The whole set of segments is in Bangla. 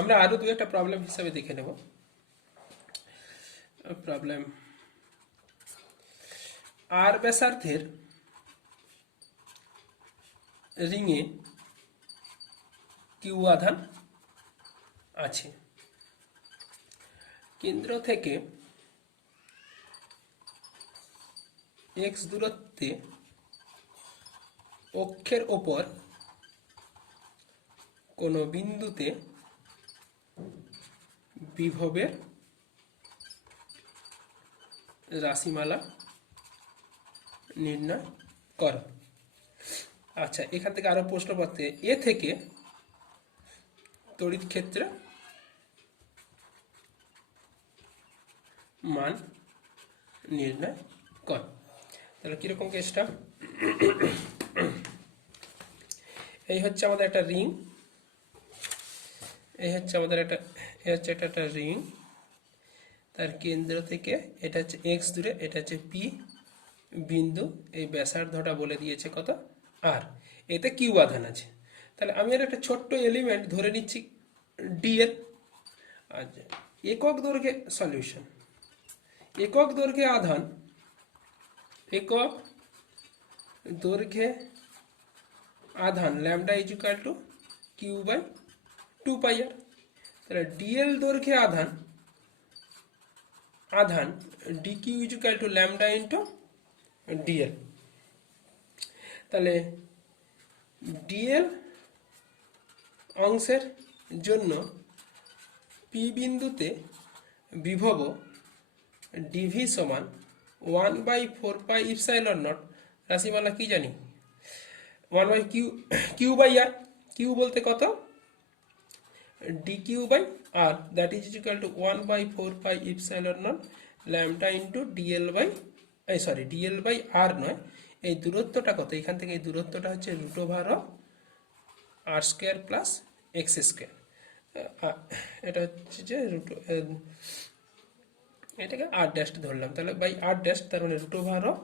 আমরা আরো দু একটা প্রবলেম হিসাবে দেখে নেব। প্রবলেম, আর ব্যাসার্ধের রিংয়ে কিউ আধান আছে। কেন্দ্র থেকে এক্স দূরত্বে অক্ষের ওপর কোনো বিন্দুতে বিভবের রাশিমালা নির্ণয় করো। আচ্ছা, এখান থেকে আরো প্রশ্ন পড়তে, এ থেকে তড়িৎ ক্ষেত্র মান নির্ণয় কর। তাহলে কিরকম কেসটা, এই হচ্ছে আমাদের একটা রিং, এই হচ্ছে আমাদের একটা রিং, তার কেন্দ্র থেকে এটা হচ্ছে এক্স দূরে, এটা হচ্ছে পি বিন্দু, এই ব্যাসার্ধটা বলে দিয়েছে কত আর, এতে কিউ আধান আছে। তাহলে আমি আর একটা ছোট্ট এলিমেন্ট ধরে নিচ্ছি ডিএল। আচ্ছা, একক দৈর্ঘ্যে সলিউশন, একক দৈর্ঘ্যে আধান, একক দৈর্ঘ্যে আধান lambda is equal to q by 2 pi r. তাহলে ডিএল দৈর্ঘ্যে আধান dq is equal to lambda into DL. তাহলে ডিএল অংশের জন্য পি বিন্দুতে বিভব ডিভি সমান 1/4 ইপসাইলন নট, রাশিমালা কি জানি 1/কিউ/আর, কিউ বলতে কত dq by r, that is equal to 1/4 epsilon naught lambda into dl by, dl by r নয়, এই দূরত্বটা কত, এখান থেকে এই দূরত্বটা হচ্ছে root over of r square plus x square. এটা হচ্ছে যে এটাকে আর ড্যাশ ধরলাম, তাহলে বাই আর ড্যাশ, তার মানে root over of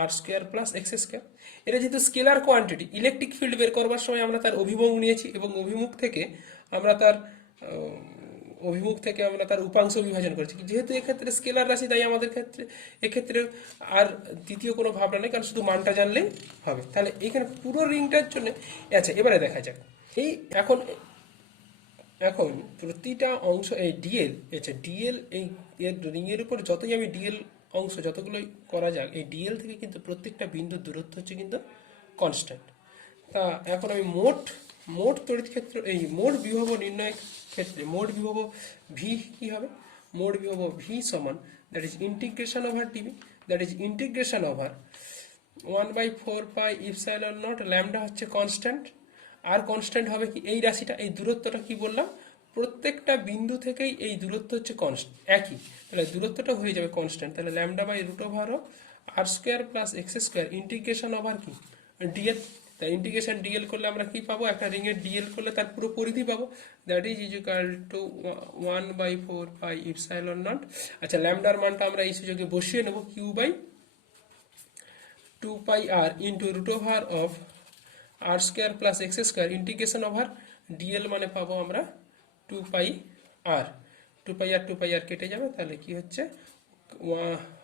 r square plus x square. এটা যেহেতু স্কেলার কোয়ান্টিটি, ইলেকট্রিক ফিল্ড বের করবার সময় আমরা তার অভিমুখ নিয়েছি এবং অভিমুখ থেকে আমরা তার উপাংশ বিভাজন করেছি। যেহেতু এক্ষেত্রে স্কেলার রাশি, তাই আমাদের ক্ষেত্রে এক্ষেত্রে আর দ্বিতীয় কোনো ভাবনা নেই, কারণ শুধু মানটা জানলেই হবে। তাহলে এখানে পুরো রিংটার জন্য, আচ্ছা এবারে দেখা যাক এই এখন এখন প্রতিটা অংশ এই ডিএল, আচ্ছা ডিএল এই রিংয়ের উপর যতই আমি ডিএল অংশ যতগুলোই করা যাক, এই ডিএল থেকে কিন্তু প্রত্যেকটা বিন্দুর দূরত্ব হচ্ছে কিন্তু কনস্ট্যান্ট। তা এখন আমি মোট তড়িৎ ক্ষেত্র, এই মোট বিভব নির্ণয়ের ক্ষেত্রে মোট বিভব ভি কি হবে, মোট বিভব ভি সমান that is integration over DB, that is integration over 1/4 epsilon naught, lambda হচ্ছে কনস্ট্যান্ট, আর কনস্ট্যান্ট হবে কি এই রাশিটা, এই দূরত্বটা কি বললাম, প্রত্যেকটা বিন্দু থেকেই এই দূরত্ব হচ্ছে একই, তাহলে দূরত্বটা হয়ে যাবে কনস্ট্যান্ট। তাহলে lambda by root over r square plus x square integration over কি ডিএল। তাই ইন্টিগ্রেশন ডিএল করলে আমরা কি পাবো, একটা রিংয়ের ডিএল করলে তার পুরো পরিধি পাবো, that is equal to 1/4 epsilon naught. আচ্ছা, ল্যামডার মানটা আমরা এই সুযোগে বসিয়ে নেব, q by 2 pi r into root over of r square plus x square integration over DL মানে পাবো আমরা 2 পাই আর, 2 পাই আর কেটে যাবে, তাহলে কি হচ্ছে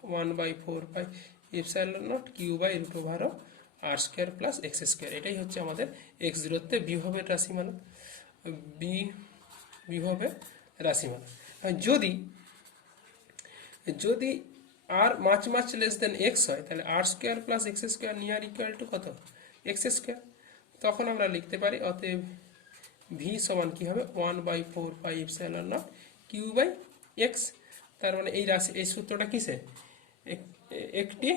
1/4 epsilon naught q by root over of r square plus x square. এটাই হচ্ছে আমাদের এক্স দূরত্বে বিভবের রাশিমালা, বিভবের রাশিমালা। যদি যদি r much less than x হয়, তাহলে r square plus x square near equal to কত এক্স স্কোয়ার। তখন আমরা লিখতে পারি অতএব ভি সমান কি হবে 1/4 epsilon naught q by x. তার মানে এই রাশি, এই সূত্রটা কিসে, একটি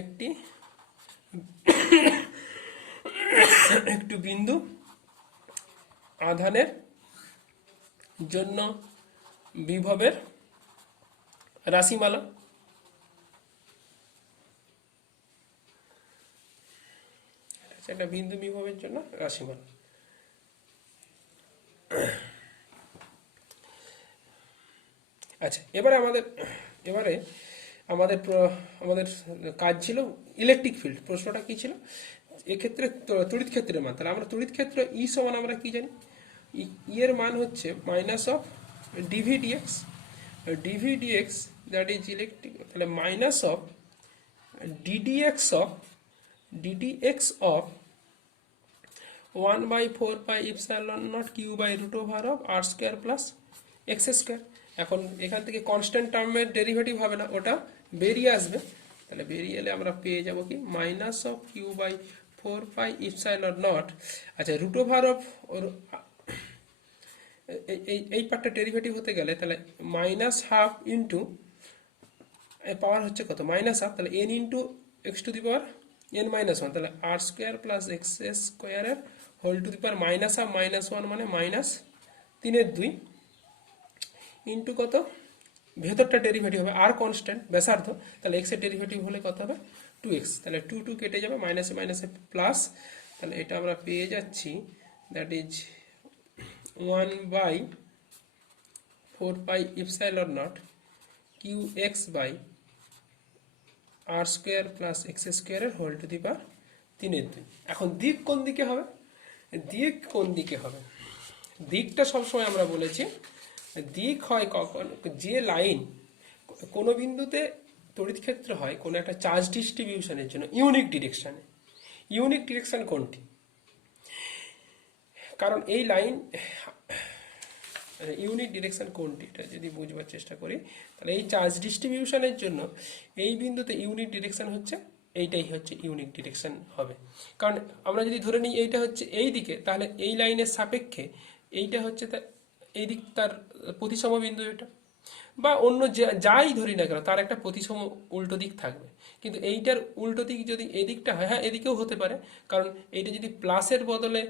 একটি একটু বিন্দু আধানের জন্য বিভবের রাশিমালা। একটা বিন্দু বিভবের জন্য রাশিমালা। আচ্ছা, এবারে আমাদের কাজ ছিল ইলেকট্রিক ফিল্ড। প্রশ্নটা কি ছিল, এক্ষেত্রে তড়িৎ ক্ষেত্রের মান, তাহলে আমরা তড়িৎ ক্ষেত্র ই সমান আমরা কি জানি, ই এর মান হচ্ছে minus of dv dx, dv dx that is electric, তাহলে minus of d dx of d dx of 1/4 pi epsilon naught q by root over of r square plus x square. এখন এখান থেকে কনস্ট্যান্ট টার্মের ডেরিভেটিভ হবে না, ওটা বেরিয়ে আসবে, তাহলে বেরিয়ে এলে আমরা পেয়ে যাব কি minus of q by 4 pi epsilon naught, আচ্ছা রুট ওভার অফ এই পার্টটা ডেরিভেটিভ হতে গেলে তাহলে মাইনাস হাফ ইন্টু পাওয়ার হচ্ছে কত মাইনাস হাফ, তাহলে n into x to the power n minus one, তাহলে আর স্কোয়ার প্লাস এক্স স্কোয়ারের whole to the power minus half minus one মানে মাইনাস 3/2 ইন্টু কত ভেতরটা ডেরিভেটিভ হবে আর কনস্ট্যান্ট ব্যাসার্ধ, তাহলে এক্সের ডেরিভেটিভ হলে কত হবে 2x, তাহলে 2 কেটে যাবে, মাইনাসে মাইনাসে প্লাস, তাহলে এটা আমরা পেয়ে যাচ্ছি that is 1/4 pi epsilon naught q x by r square plus x স্কোয়ারের হোল টু দি পাওয়ার 3/2। এখন দিক কোন দিকে হবে, দিক কোন দিকে হবে, দিকটা সবসময় আমরা বলেছি দিক হয় কখন, যে লাইন কোনো বিন্দুতে তড়িৎ ক্ষেত্র হয় কোনো একটা চার্জ ডিস্ট্রিবিউশনের জন্য ইউনিক ডিরেকশানে, ইউনিক ডিরেকশান কোনটি, কারণ এই লাইন ইউনিক ডিরেকশান কোনটি এটা যদি বুঝবার চেষ্টা করি, তাহলে এই চার্জ ডিস্ট্রিবিউশনের জন্য এই বিন্দুতে ইউনিক ডিরেকশান হচ্ছে এইটাই হচ্ছে ইউনিক ডিরেকশান হবে, কারণ আমরা যদি ধরে নিই এইটা হচ্ছে এই দিকে, তাহলে এই লাইনের সাপেক্ষে এইটা হচ্ছে এই দিক তার প্রতিসম বিন্দু, এটা বা অন্য যাই ধরি না কেন তার একটা প্রতিসম উল্টো দিক থাকবে, কিন্তু এইটার উল্টো দিক যদি এদিকটা হয়, হ্যাঁ এদিকেও হতে পারে, কারণ এইটা যদি প্লাসের বদলে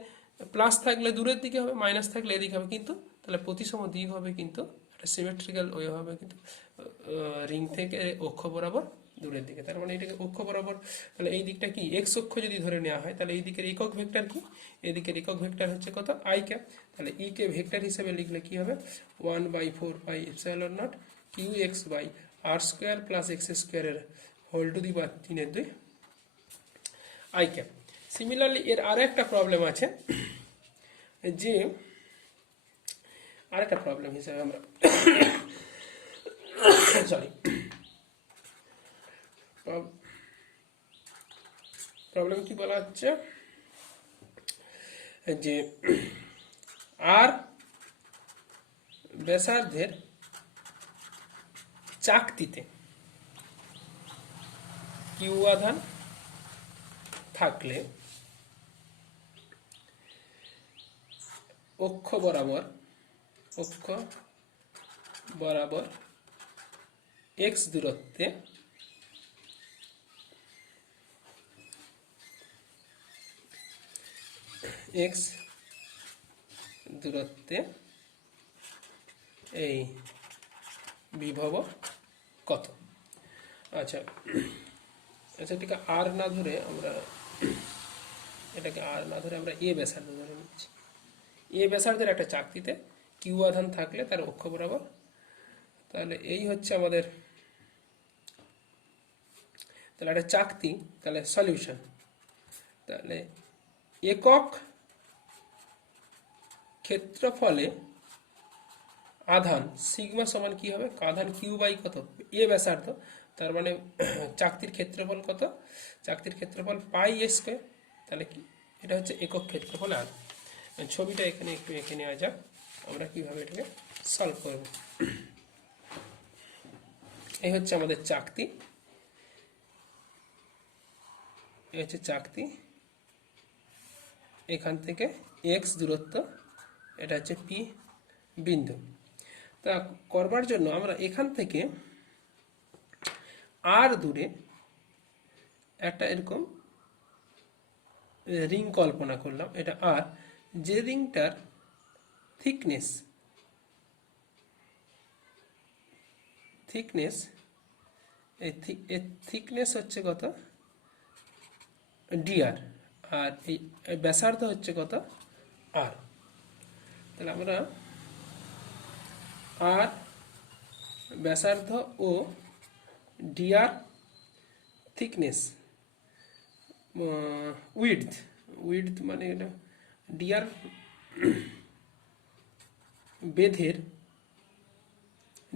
প্লাস থাকলে দূরের দিকে হবে, মাইনাস থাকলে এদিকে হবে, কিন্তু তাহলে প্রতিসম দিক হবে, কিন্তু একটা সিমেট্রিক্যাল ওয়ে হবে, কিন্তু রিং থেকে অক্ষ বরাবর দূরের দিকে, তার মানে এটাকে অক্ষ বরাবর, তাহলে এই দিকটা কি এক্স অক্ষ যদি ধরে নেওয়া হয়, তাহলে এই দিকের একক ভেক্টর কি, এদিকের একক ভেক্টর হচ্ছে কত আই ক্যাপ, তাহলে ই কে ভেক্টর হিসেবে লিখলে কি হবে 1/4 pi epsilon naught q x by r square plus x স্কোয়ারের whole to the power 3/2 i cap. Similarly এর আর একটা প্রবলেম আছে, যে আরেকটা প্রবলেম হিসেবে আমরা সরি প্রবলেম কি বলা হচ্ছে, যে আর ব্যাসার্ধের চাকতিতে কিউ আধান থাকলে অক্ষ বরাবর এক্স দূরত্বে এই বিভব কত, আচ্ছা এটাকে আর না ধরে আমরা এ ব্যাসার্ধ ধরে নিচ্ছি, এ ব্যাসার্ধের একটা চাকতিতে কিউ আধান থাকলে তার অক্ষ বরাবর, তাহলে এই হচ্ছে আমাদের তাহলে একটা চাকতি, তাহলে সলিউশন, তাহলে একক ক্ষেত্রফলে আধান সিগমা সমান কি হবে, আধান কিউ বাই কত এ ব্যাসার্ধ, তার মানে চাকতির ক্ষেত্রফল কত, চাকতির ক্ষেত্রফল পাই এ স্কোয়ার, তাহলে কি এটা হচ্ছে একক ক্ষেত্রফল আধান। ছবিটা এখানে একটু এঁকে নেওয়া যাক, আমরা কিভাবে এটাকে সলভ করব। এই হচ্ছে আমাদের চাকতি, এই হচ্ছে চাকতি, এখান থেকে এক্স দূরত্ব, এটা হচ্ছে পি বিন্দু। তা করবার জন্য আমরা এখান থেকে আর দূরে একটা এরকম রিং কল্পনা করলাম, এটা আর, যে রিংটার থিকনেস এই থিকনেস হচ্ছে কত ডিআর, আর এই ব্যাসার্ধ হচ্ছে কত আর, তাহলে আমরা আর ব্যাসার্ধ ও ডিআর থিকনেস উইডথ, উইডথ মানে এটা ডিআর বেধের,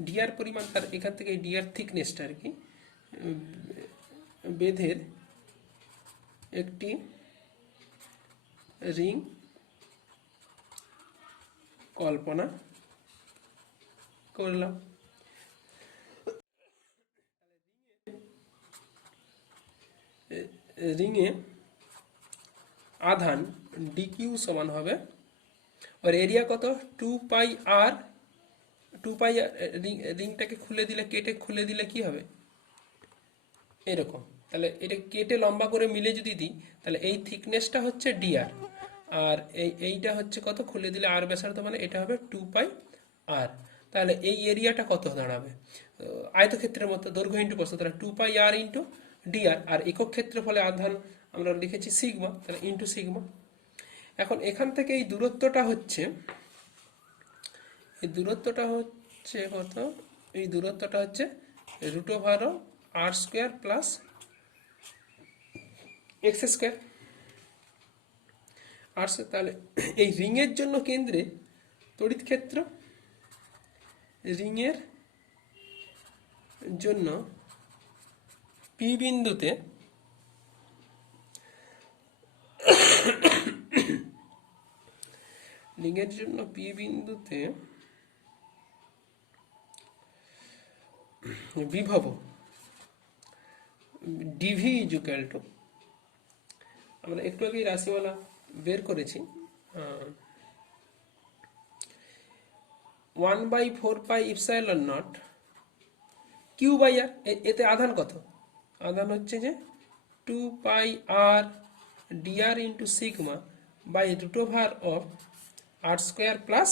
ডিআর পরিমাণ তার এখান থেকে ডিআর থিকনেসটা আর কি, বেধের একটি রিং কল্পনা করলাম। রিংয়ে আধান ডিকিউ সমান হবে, আর এরিয়া কত, 2πr, 2π, রিংটাকে খুলে দিলে, কেটে খুলে দিলে কি হবে এরকম, তাহলে এটা কেটে লম্বা করে মিলে যদি দিই তাহলে এই থিকনেসটা হচ্ছে ডিআর, আর এইটা হচ্ছে কত, খুলে দিলে আর ব্যাসার্ধ, মানে এটা হবে 2πr। তাহলে এই এরিয়াটা কত দাঁড়াবে, আয়তক্ষেত্রের মতো দৈর্ঘ্য ইন্টু প্রস্থ, তাহলে 2πr ইন্টু ডিআর, আর একক ক্ষেত্রফলে আধান আমরা লিখেছি সিগমা, তাহলে ইন্টু সিগমা। এখন এখান থেকে এই দূরত্বটা হচ্ছে, এই দূরত্বটা হচ্ছে কত, এই দূরত্বটা হচ্ছে √r² প্লাস x²। আর তাহলে এই রিংয়ের জন্য কেন্দ্রে তড়িৎ ক্ষেত্র, রিংয়ের জন্য পি বিন্দুতে রিংয়ের জন্য পি বিন্দুতে বিভব ডিভি ইজুক্যাল টু, আমরা একটু আগেই রাশিমালা বের করেছি, 1/4πε0 Q/r। এতে আধান কত, আধান হচ্ছে যে 2πr dr into sigma by √r² plus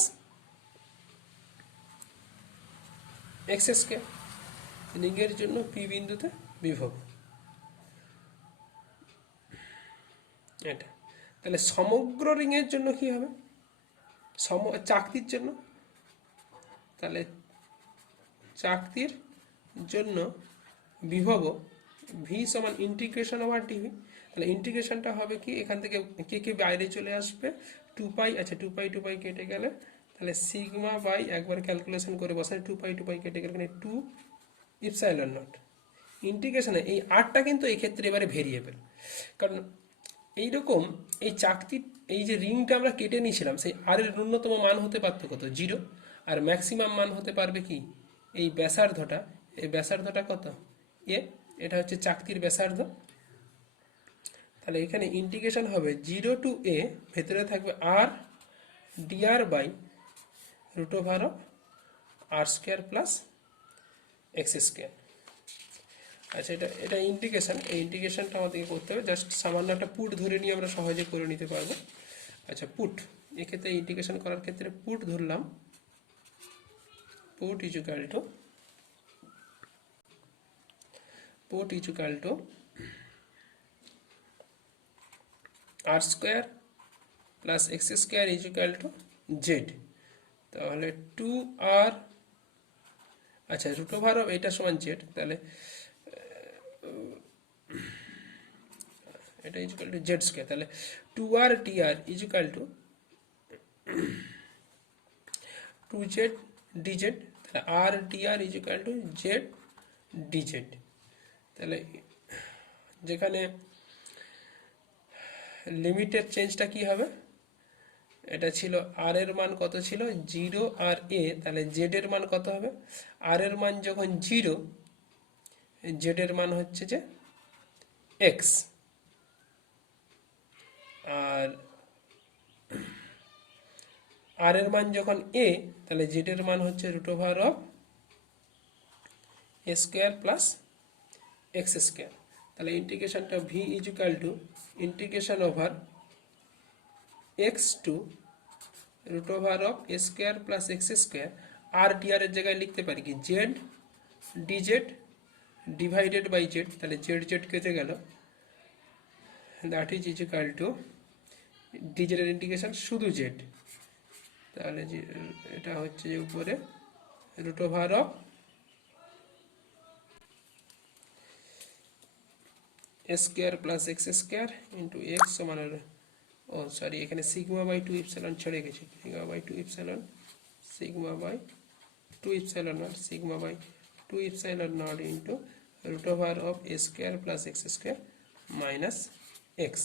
x², রিংয়ের জন্য পি বিন্দুতে বিভব এটা। তাহলে সমগ্র রিংয়ের জন্য কি হবে, চাকতির জন্য, তাহলে চাকতির জন্য বিভব ভি সমান ইন্টিগ্রেশন ওভার ডিভি, তাহলে ইন্টিগ্রেশনটা হবে কি, এখান থেকে কে বাইরে চলে আসবে, 2π, আচ্ছা 2π কেটে গেলে তাহলে সিগমা বাই, একবার ক্যালকুলেশন করে বসাই, 2π কেটে গেলে এখানে 2ε0 ইন্টিগ্রেশনে এই আরটা কিন্তু এই ক্ষেত্রে এবারে ভেরিয়েবল, কারণ এইরকম এই চাকতির, এই যে রিংটা আমরা কেটে নিয়েছিলাম, সেই আর এর ন্যূনতম মান হতে পারতো কত, 0, আর ম্যাক্সিমাম মান হতে পারবে কি এই ব্যাসার্ধটা, এই ব্যাসার্ধটা কত এ, এটা হচ্ছে চাকতির ব্যাসার্ধ। তাহলে এখানে ইন্টিগ্রেশন হবে 0 টু a, ভেতরে থাকবে r dr by √r² plus x²। আচ্ছা এটা ইন্টিগ্রেশন, এই ইন্টিগ্রেশনটা আমাদেরকে করতে হবে, জাস্ট সামান্য একটা পুট ধরে নিয়ে আমরা সহজে করে নিতে পারবো। আচ্ছা পুট, এক্ষেত্রে ইন্টিগ্রেশন করার ক্ষেত্রে পুট ধরলাম, put equal to r² plus x² equal to z, তাহলে 2r, আচ্ছা √, এটা সমান জেড, তাহলে এটা ইজুকাল টু z², তাহলে 2r dr equal to 2z dz, তাহলে r dr equal to z dz। তাহলে যেখানে লিমিটের চেঞ্জটা কি হবে, এটা ছিল আর এর মান কত ছিল 0 আর a, তাহলে জেড এর মান কত হবে, আর এর মান যখন 0, জেড এর মান হচ্ছে যে x, আর আর এর মান যখন a, তাহলে জেড এর মান হচ্ছে √a² প্লাস x²। তাহলে ইন্টিগ্রেশনটা v equal to integration over x to √a² plus x², আর dr এর জায়গায় লিখতে পারি কি z dz divided by z, তাহলে জেড জেড কেটে গেল, that is equal to dz এর ইন্টিগ্রেশন শুধু জেড, তাহলে এটা হচ্ছে যে উপরে square plus x square into x সমান, ও সরি, এখানে সিগমা বাই টু ইপসাইলন ছেড়ে গেছে, sigma by two epsilon, sigma by two epsilon not, sigma by two epsilon naught into root over of a square plus x square minus x.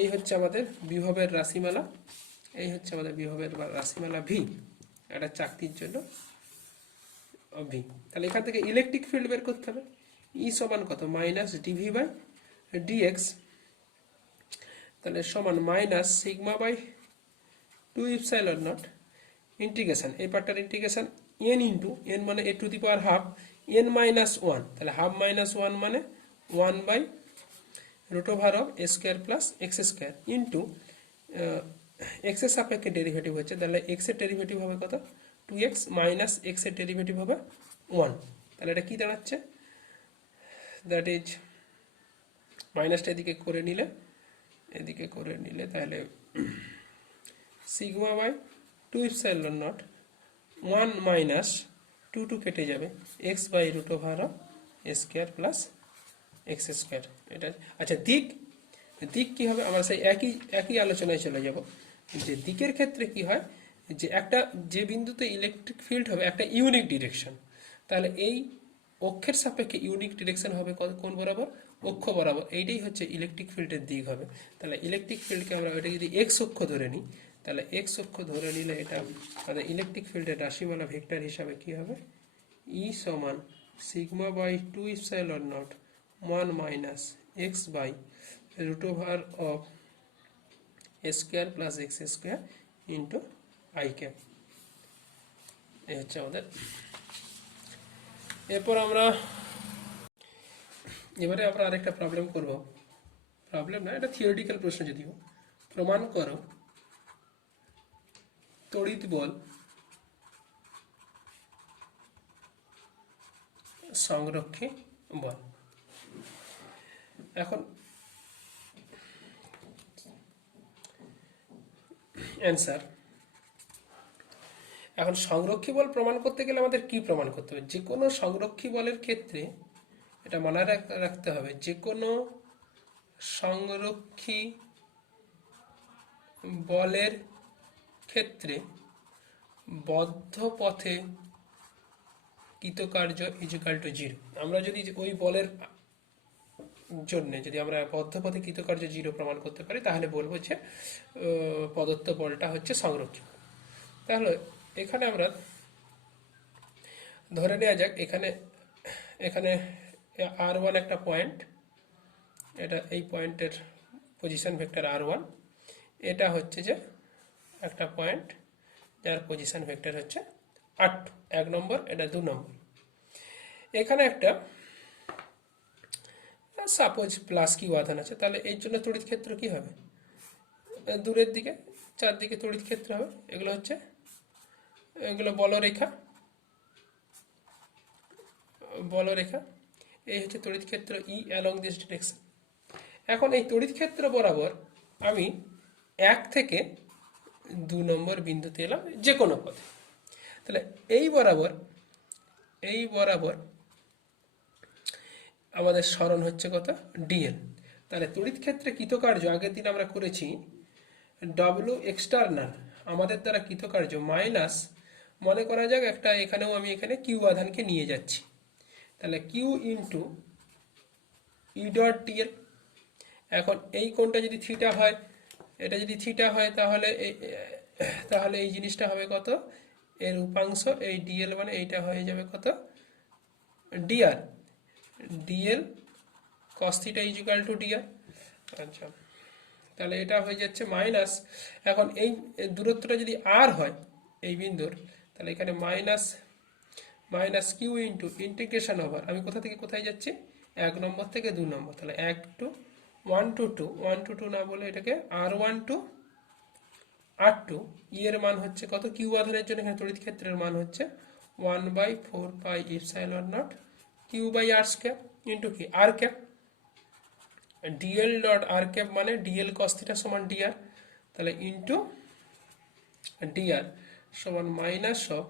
এই হচ্ছে আমাদের বিভবের রাশিমালা, এই হচ্ছে আমাদের বিভবের রাশিমালা ভি, একটা চাকতির জন্য ভি। তাহলে এখান থেকে ইলেকট্রিক ফিল্ড বের করতে হবে, ই সমান কত, মাইনাস ডিভি বাই ডিএক্স, তাহলে সমান minus sigma by two epsilon naught integration, এই পার্টটার ইন্টিগ্রেশন এন ইন্টু এন মানে a to the power half n minus one, তাহলে হাফ মাইনাস ওয়ান মানে one by root over of a square plus x square into এক্সের সাপেক্ষে ডেরিভেটিভ হচ্ছে, তাহলে এক্সের ডেরিভেটিভ হবে কত, টু এক্স মাইনাস এক্সের ডেরিভেটিভ হবে ওয়ান, তাহলে এটা কি দাঁড়াচ্ছে, দ্যাট ইজ মাইনাসটা এদিকে করে নিলে, এদিকে করে নিলে তাহলে sigma by two epsilon naught one minus two two কেটে যাবে x by root over of a square plus x square. এটা আচ্ছা, দিক দিক কী হবে, আমরা সেই একই একই আলোচনায় চলে যাব যে দিকের ক্ষেত্রে কি হয়, যে একটা যে বিন্দুতে ইলেকট্রিক ফিল্ড হবে একটা ইউনিক ডিরেকশন, তাহলে এই অক্ষের সাপেক্ষে ইউনিক ডিরেকশন হবে কোন বরাবর, অক্ষ বরাবর, এইটাই হচ্ছে ইলেকট্রিক ফিল্ডের দিক হবে। তাহলে ইলেকট্রিক ফিল্ডকে আমরা ওটা যদি এক্স অক্ষ ধরে নিই, তাহলে এক্স অক্ষ ধরে নিলে এটা আমাদের ইলেকট্রিক ফিল্ডের রাশিমালা ভেক্টর হিসাবে কি হবে, ই সমান sigma by two epsilon naught one minus x by root over of a square plus x square into i cap. এই হচ্ছে আমাদের। এরপর এবারে আমরা আরেকটা প্রবলেম করব, প্রবলেম না, এটা থিওরিটিক্যাল প্রশ্ন, যদিও প্রমাণ করো তড়িৎ বল সংরক্ষী বল। এখন অ্যান্সার, এখন সংরক্ষী বল প্রমাণ করতে গেলে আমাদের কি প্রমাণ করতে হবে, যে কোনো সংরক্ষী বলের ক্ষেত্রে এটা মনে রাখতে হবে, যে কোনো সংরক্ষী বলের ক্ষেত্রে বদ্ধ পথে কৃতকার্য ইজিক্যাল টু জিরো। আমরা যদি ওই বলের জন্য যদি আমরা বদ্ধ পথে কৃতকার্য জিরো প্রমাণ করতে পারি, তাহলে বলবো যে প্রদত্ত বলটা হচ্ছে সংরক্ষী। তাহলে এখানে আমরা ধরে নেওয়া যাক, এখানে এখানে আর ওয়ান একটা পয়েন্ট, এটা এই পয়েন্টের পজিশন ভেক্টর আর ওয়ান, এটা হচ্ছে যে একটা পয়েন্ট যার পজিশন ভেক্টর হচ্ছে আর টু, এক নম্বর, এটা দু নম্বর। এখানে একটা সাপোজ প্লাস কিউ আধান আছে, তাহলে এর জন্য তড়িৎ ক্ষেত্র কি হবে, দূরের দিকে চারদিকে তড়িৎ ক্ষেত্র হবে, এগুলো হচ্ছে এগুলো বলরেখা, বলরেখা, এই হচ্ছে তড়িৎ ক্ষেত্র ই অ্যালং দিস ডিরেকশন। এখন এই তড়িৎ ক্ষেত্র বরাবর আমি এক থেকে দু নম্বর বিন্দুতে এলাম যে কোনো পথে, তাহলে এই বরাবর আমাদের সরণ হচ্ছে কত, ডিএল। তাহলে তড়িৎ ক্ষেত্রে কৃতকার্য আগের দিন আমরা করেছি ডব্লিউ এক্সটার্নাল আমাদের দ্বারা কৃতকার্য মাইনাস, মনে করা যাক একটা এখানেও আমি এখানে কিউ আধানকে নিয়ে যাচ্ছি, তাহলে q into E dot DL. এখন এই কোণটা যদি থিটা হয়, এটা যদি থিটা হয়, তাহলে এই জিনিসটা হবে কত, এর উপাংশ এই ডিএল মানে এইটা হয়ে যাবে কত, DR, DL cos theta equal to DR. আচ্ছা, তাহলে এটা হয়ে যাচ্ছে মাইনাস, এখন এই দূরত্বটা যদি আর হয় এই বিন্দুর, তাহলে এখানে minus q into integration over, আমি কোথা থেকে কোথায় যাচ্ছি, এক নম্বর থেকে দু নম্বর, তাহলে এক টু ওয়ান টু টু না বলে এটাকে আর ওয়ান টু আর টু, ই এর মান হচ্ছে কত, কিউ আধানের জন্য এখানে তড়িৎ ক্ষেত্রের মান হচ্ছে one by four pi epsilon naught q by r square into কি r cap, DL dot r cap মানে ডিএল কস থিটা সমান ডিআর, তাহলে ইন্টু ডিআর সমান minus of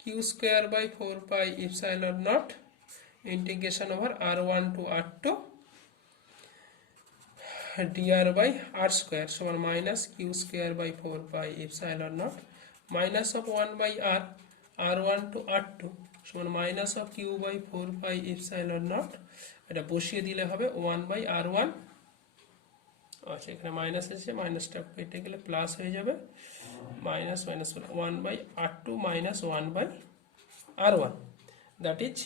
q square by four pi epsilon naught integration over r one to r two dr/r² সমান minus q²/4πε0 minus of 1/r r1 to r2 সমান মাইনাস অফ q/4πε0। এটা বসিয়ে দিলে হবে 1/r1। আচ্ছা, এখানে মাইনাস আছে, মাইনাসটা কেটে গেলে প্লাস হয়ে যাবে, minus minus 1/r2 minus 1/r1, that is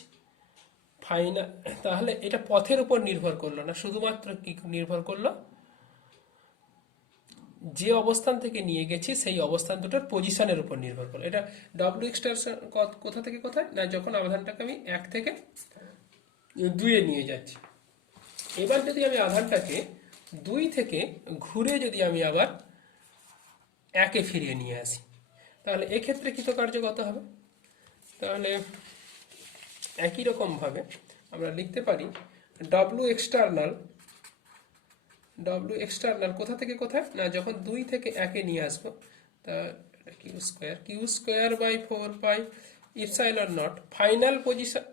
final. তাহলে এটা পথের উপর নির্ভর করলো না, শুধুমাত্র কি নির্ভর করলো, যে অবস্থান থেকে নিয়ে গেছি সেই অবস্থান দুটোর পজিশনের উপর নির্ভর করলো। এটা ডব্লিউ এক্সটেনশন কোথা থেকে কোথায় না, যখন আধানটাকে আমি 1 থেকে 2-এ নিয়ে যাচ্ছি। এবার যদি আমি আধানটাকে 2 থেকে ঘুরে যদি আমি আবার 1-এ ফিরিয়ে নিয়ে আসি, তাহলে এক্ষেত্রে কৃতকার্য কত হবে? তাহলে একই রকমভাবে আমরা লিখতে পারি ডব্লিউ এক্সটার্নাল কোথা থেকে কোথায় না, যখন 2 থেকে 1-এ নিয়ে আসবো, তা q²/4πε0 final position,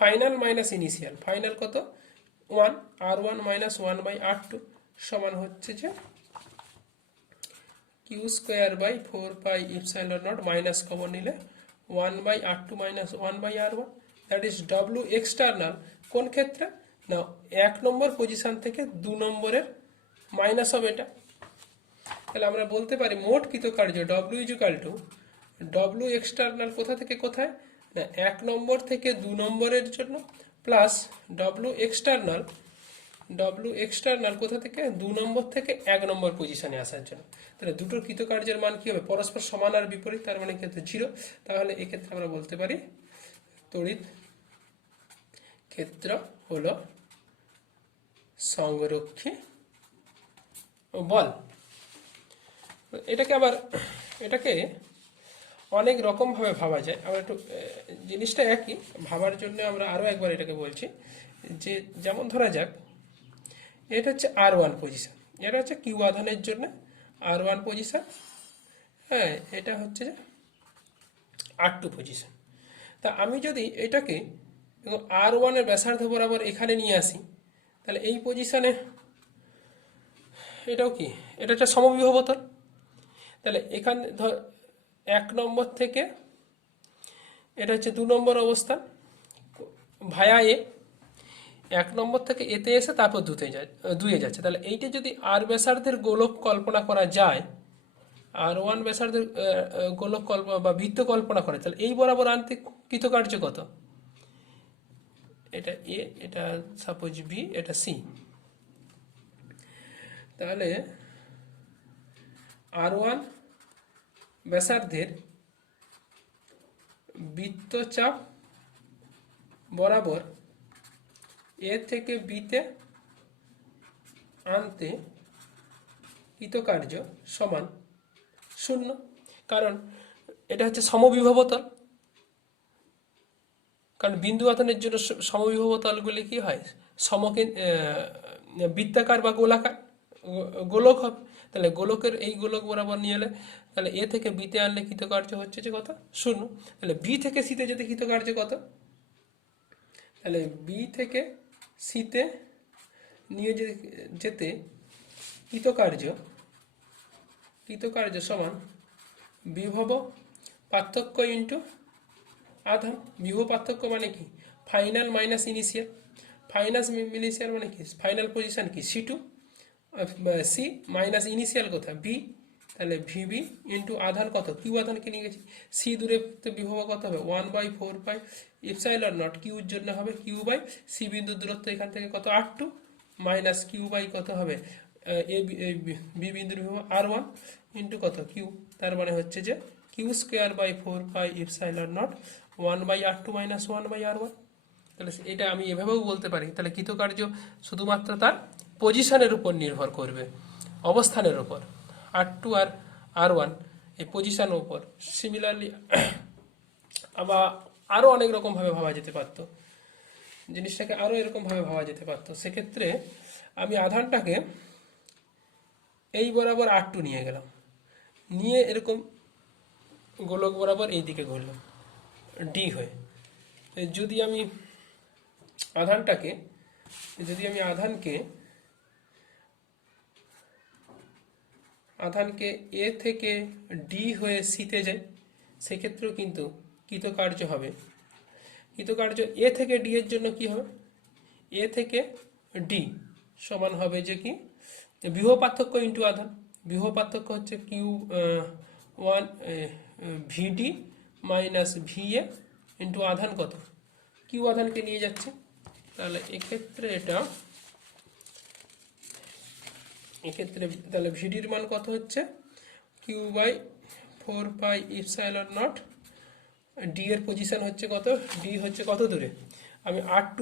final minus initial, final কত 1, r1 মাইনাস 1/r2 সমান হচ্ছে যে q²/4πε0 মাইনাস কমন নিলে 1/r2 minus 1/r1, that is W external. কোন ক্ষেত্রে না, 1 নম্বর পজিশন থেকে 2 নম্বরের মাইনাস হবে এটা। তাহলে আমরা বলতে পারি মোট কৃতকার্য W equal to W external কোথা থেকে কোথায় না, 1 নম্বর থেকে 2 নম্বরের জন্য প্লাস ডব্লিউ এক্সটার্নাল কোথা থেকে 2 নম্বর থেকে 1 নম্বর পজিশনে আসার জন্য। তাহলে দুটোর কৃতকার্যের মান কি হবে? পরস্পর সমান আর বিপরীত, তার মানে ক্ষেত্রে 0। তাহলে এক্ষেত্রে আমরা বলতে পারি তড়িৎ ক্ষেত্র হলো সংরক্ষী বল। এটাকে অনেক রকম ভাবে ভাবা যায়। আমরা একটু জিনিসটা একই ভাবার জন্য আমরা আরো একবার এটাকে বলছি যে, যেমন ধরা যাক এটা হচ্ছে r1 পজিশন, এটা হচ্ছে কিউ আধানের জন্য r1 পজিশন, হ্যাঁ, এটা হচ্ছে যে r2 পজিশন। তা আমি যদি এটাকে r1 এর ব্যাসার্ধ বরাবর এখানে নিয়ে আসি, তাহলে এই পজিশনে এটাও কি, এটা একটা সমবিভবতল। তাহলে এখানে 1 নম্বর থেকে এটা হচ্ছে 2 নম্বর অবস্থান ভায়া এ, 1 নম্বর থেকে এতে এসে তারপর 2-এ যাচ্ছে। তাহলে এইটা যদি আর ব্যাসার্ধের গোলক কল্পনা করা যায়, r1 ব্যাসার্ধের গোলক কল্পনা বা বৃত্ত কল্পনা করে, তাহলে এই বরাবর আনতে কৃতকার্য কত? এটা এ, এটা সাপোজ বি, এটা সি। তাহলে r1 ব্যাসার্ধের বৃত্তচাপ বরাবর এ থেকে বিতে আনতে কৃতকার্য সমান 0, কারণ এটা হচ্ছে সমবিভবতল। কারণ বিন্দু আধানের জন্য সমবিভবতলগুলি কি হয়, বৃত্তাকার বা গোলক হবে। তাহলে গোলকের এই গোলক বরাবর নিয়ে এলে, তাহলে এ থেকে বিতে আনলে কৃতকার্য হচ্ছে যে কত? 0। তাহলে বি থেকে সিতে যেতে কৃতকার্য কত? তাহলে বি থেকে সিতে নিয়ে যেতে কৃতকার্য সমান বিভব পার্থক্য ইন্টু আধান। বিভব পার্থক্য মানে কি? Final minus initial. ইনিশিয়াল মানে কি? ফাইনাল পজিশন কি? C2, সি মাইনাস ইনিশিয়াল কোথায়? বি। তাহলে ভিবি ইন্টু আধান কত? কিউ আধানকে নিয়ে গেছি। সি দূরে বিভব কত হবে? 1/4πε0। কিউর জন্য হবে q/সি বিন্দুর দূরত্ব এখান থেকে কত? r2 মাইনাস q/ কত হবে? বি বিন্দুর বিভব r1 ইন্টু কত? কিউ। তার মানে হচ্ছে যে q²/4πε0 1/r2 মাইনাস 1/r1। তাহলে এটা আমি এভাবেও বলতে পারি। তাহলে কৃতকার্য শুধুমাত্র তার পজিশনের উপর নির্ভর করবে, অবস্থানের উপর। r2 আর r1 এই পজিশনের উপর। সিমিলারলি আবার আরও অনেক রকমভাবে ভাবা যেতে পারতো, জিনিসটাকে আরও এরকমভাবে ভাবা যেতে পারতো। সেক্ষেত্রে আমি আধানটাকে এই বরাবর r2 নিয়ে গেলাম, নিয়ে এরকম গোলক বরাবর এই দিকে ঘুরলাম ডি হয়ে। যদি আমি আধানকে আধানকে এ থেকে ডি হয়ে সিতে যায়, সেক্ষেত্রেও কিন্তু কৃতকার্য হবে। কৃতকার্য এ থেকে ডি এর জন্য কি হবে, এ থেকে ডি সমান হবে যে কি বিভব পার্থক্য ইন্টু আধান। বিভব পার্থক্য হচ্ছে কিউ ওয়ান ভিডি মাইনাস ভিএ ইন্টু আধান কত, কিউ আধানকে নিয়ে যাচ্ছে। তাহলে এক্ষেত্রে তাহলে ভিডির মান কত হচ্ছে q by 4 pi epsilon naught. D এর পজিশন হচ্ছে কত, ডি হচ্ছে কত দূরে, আমি R2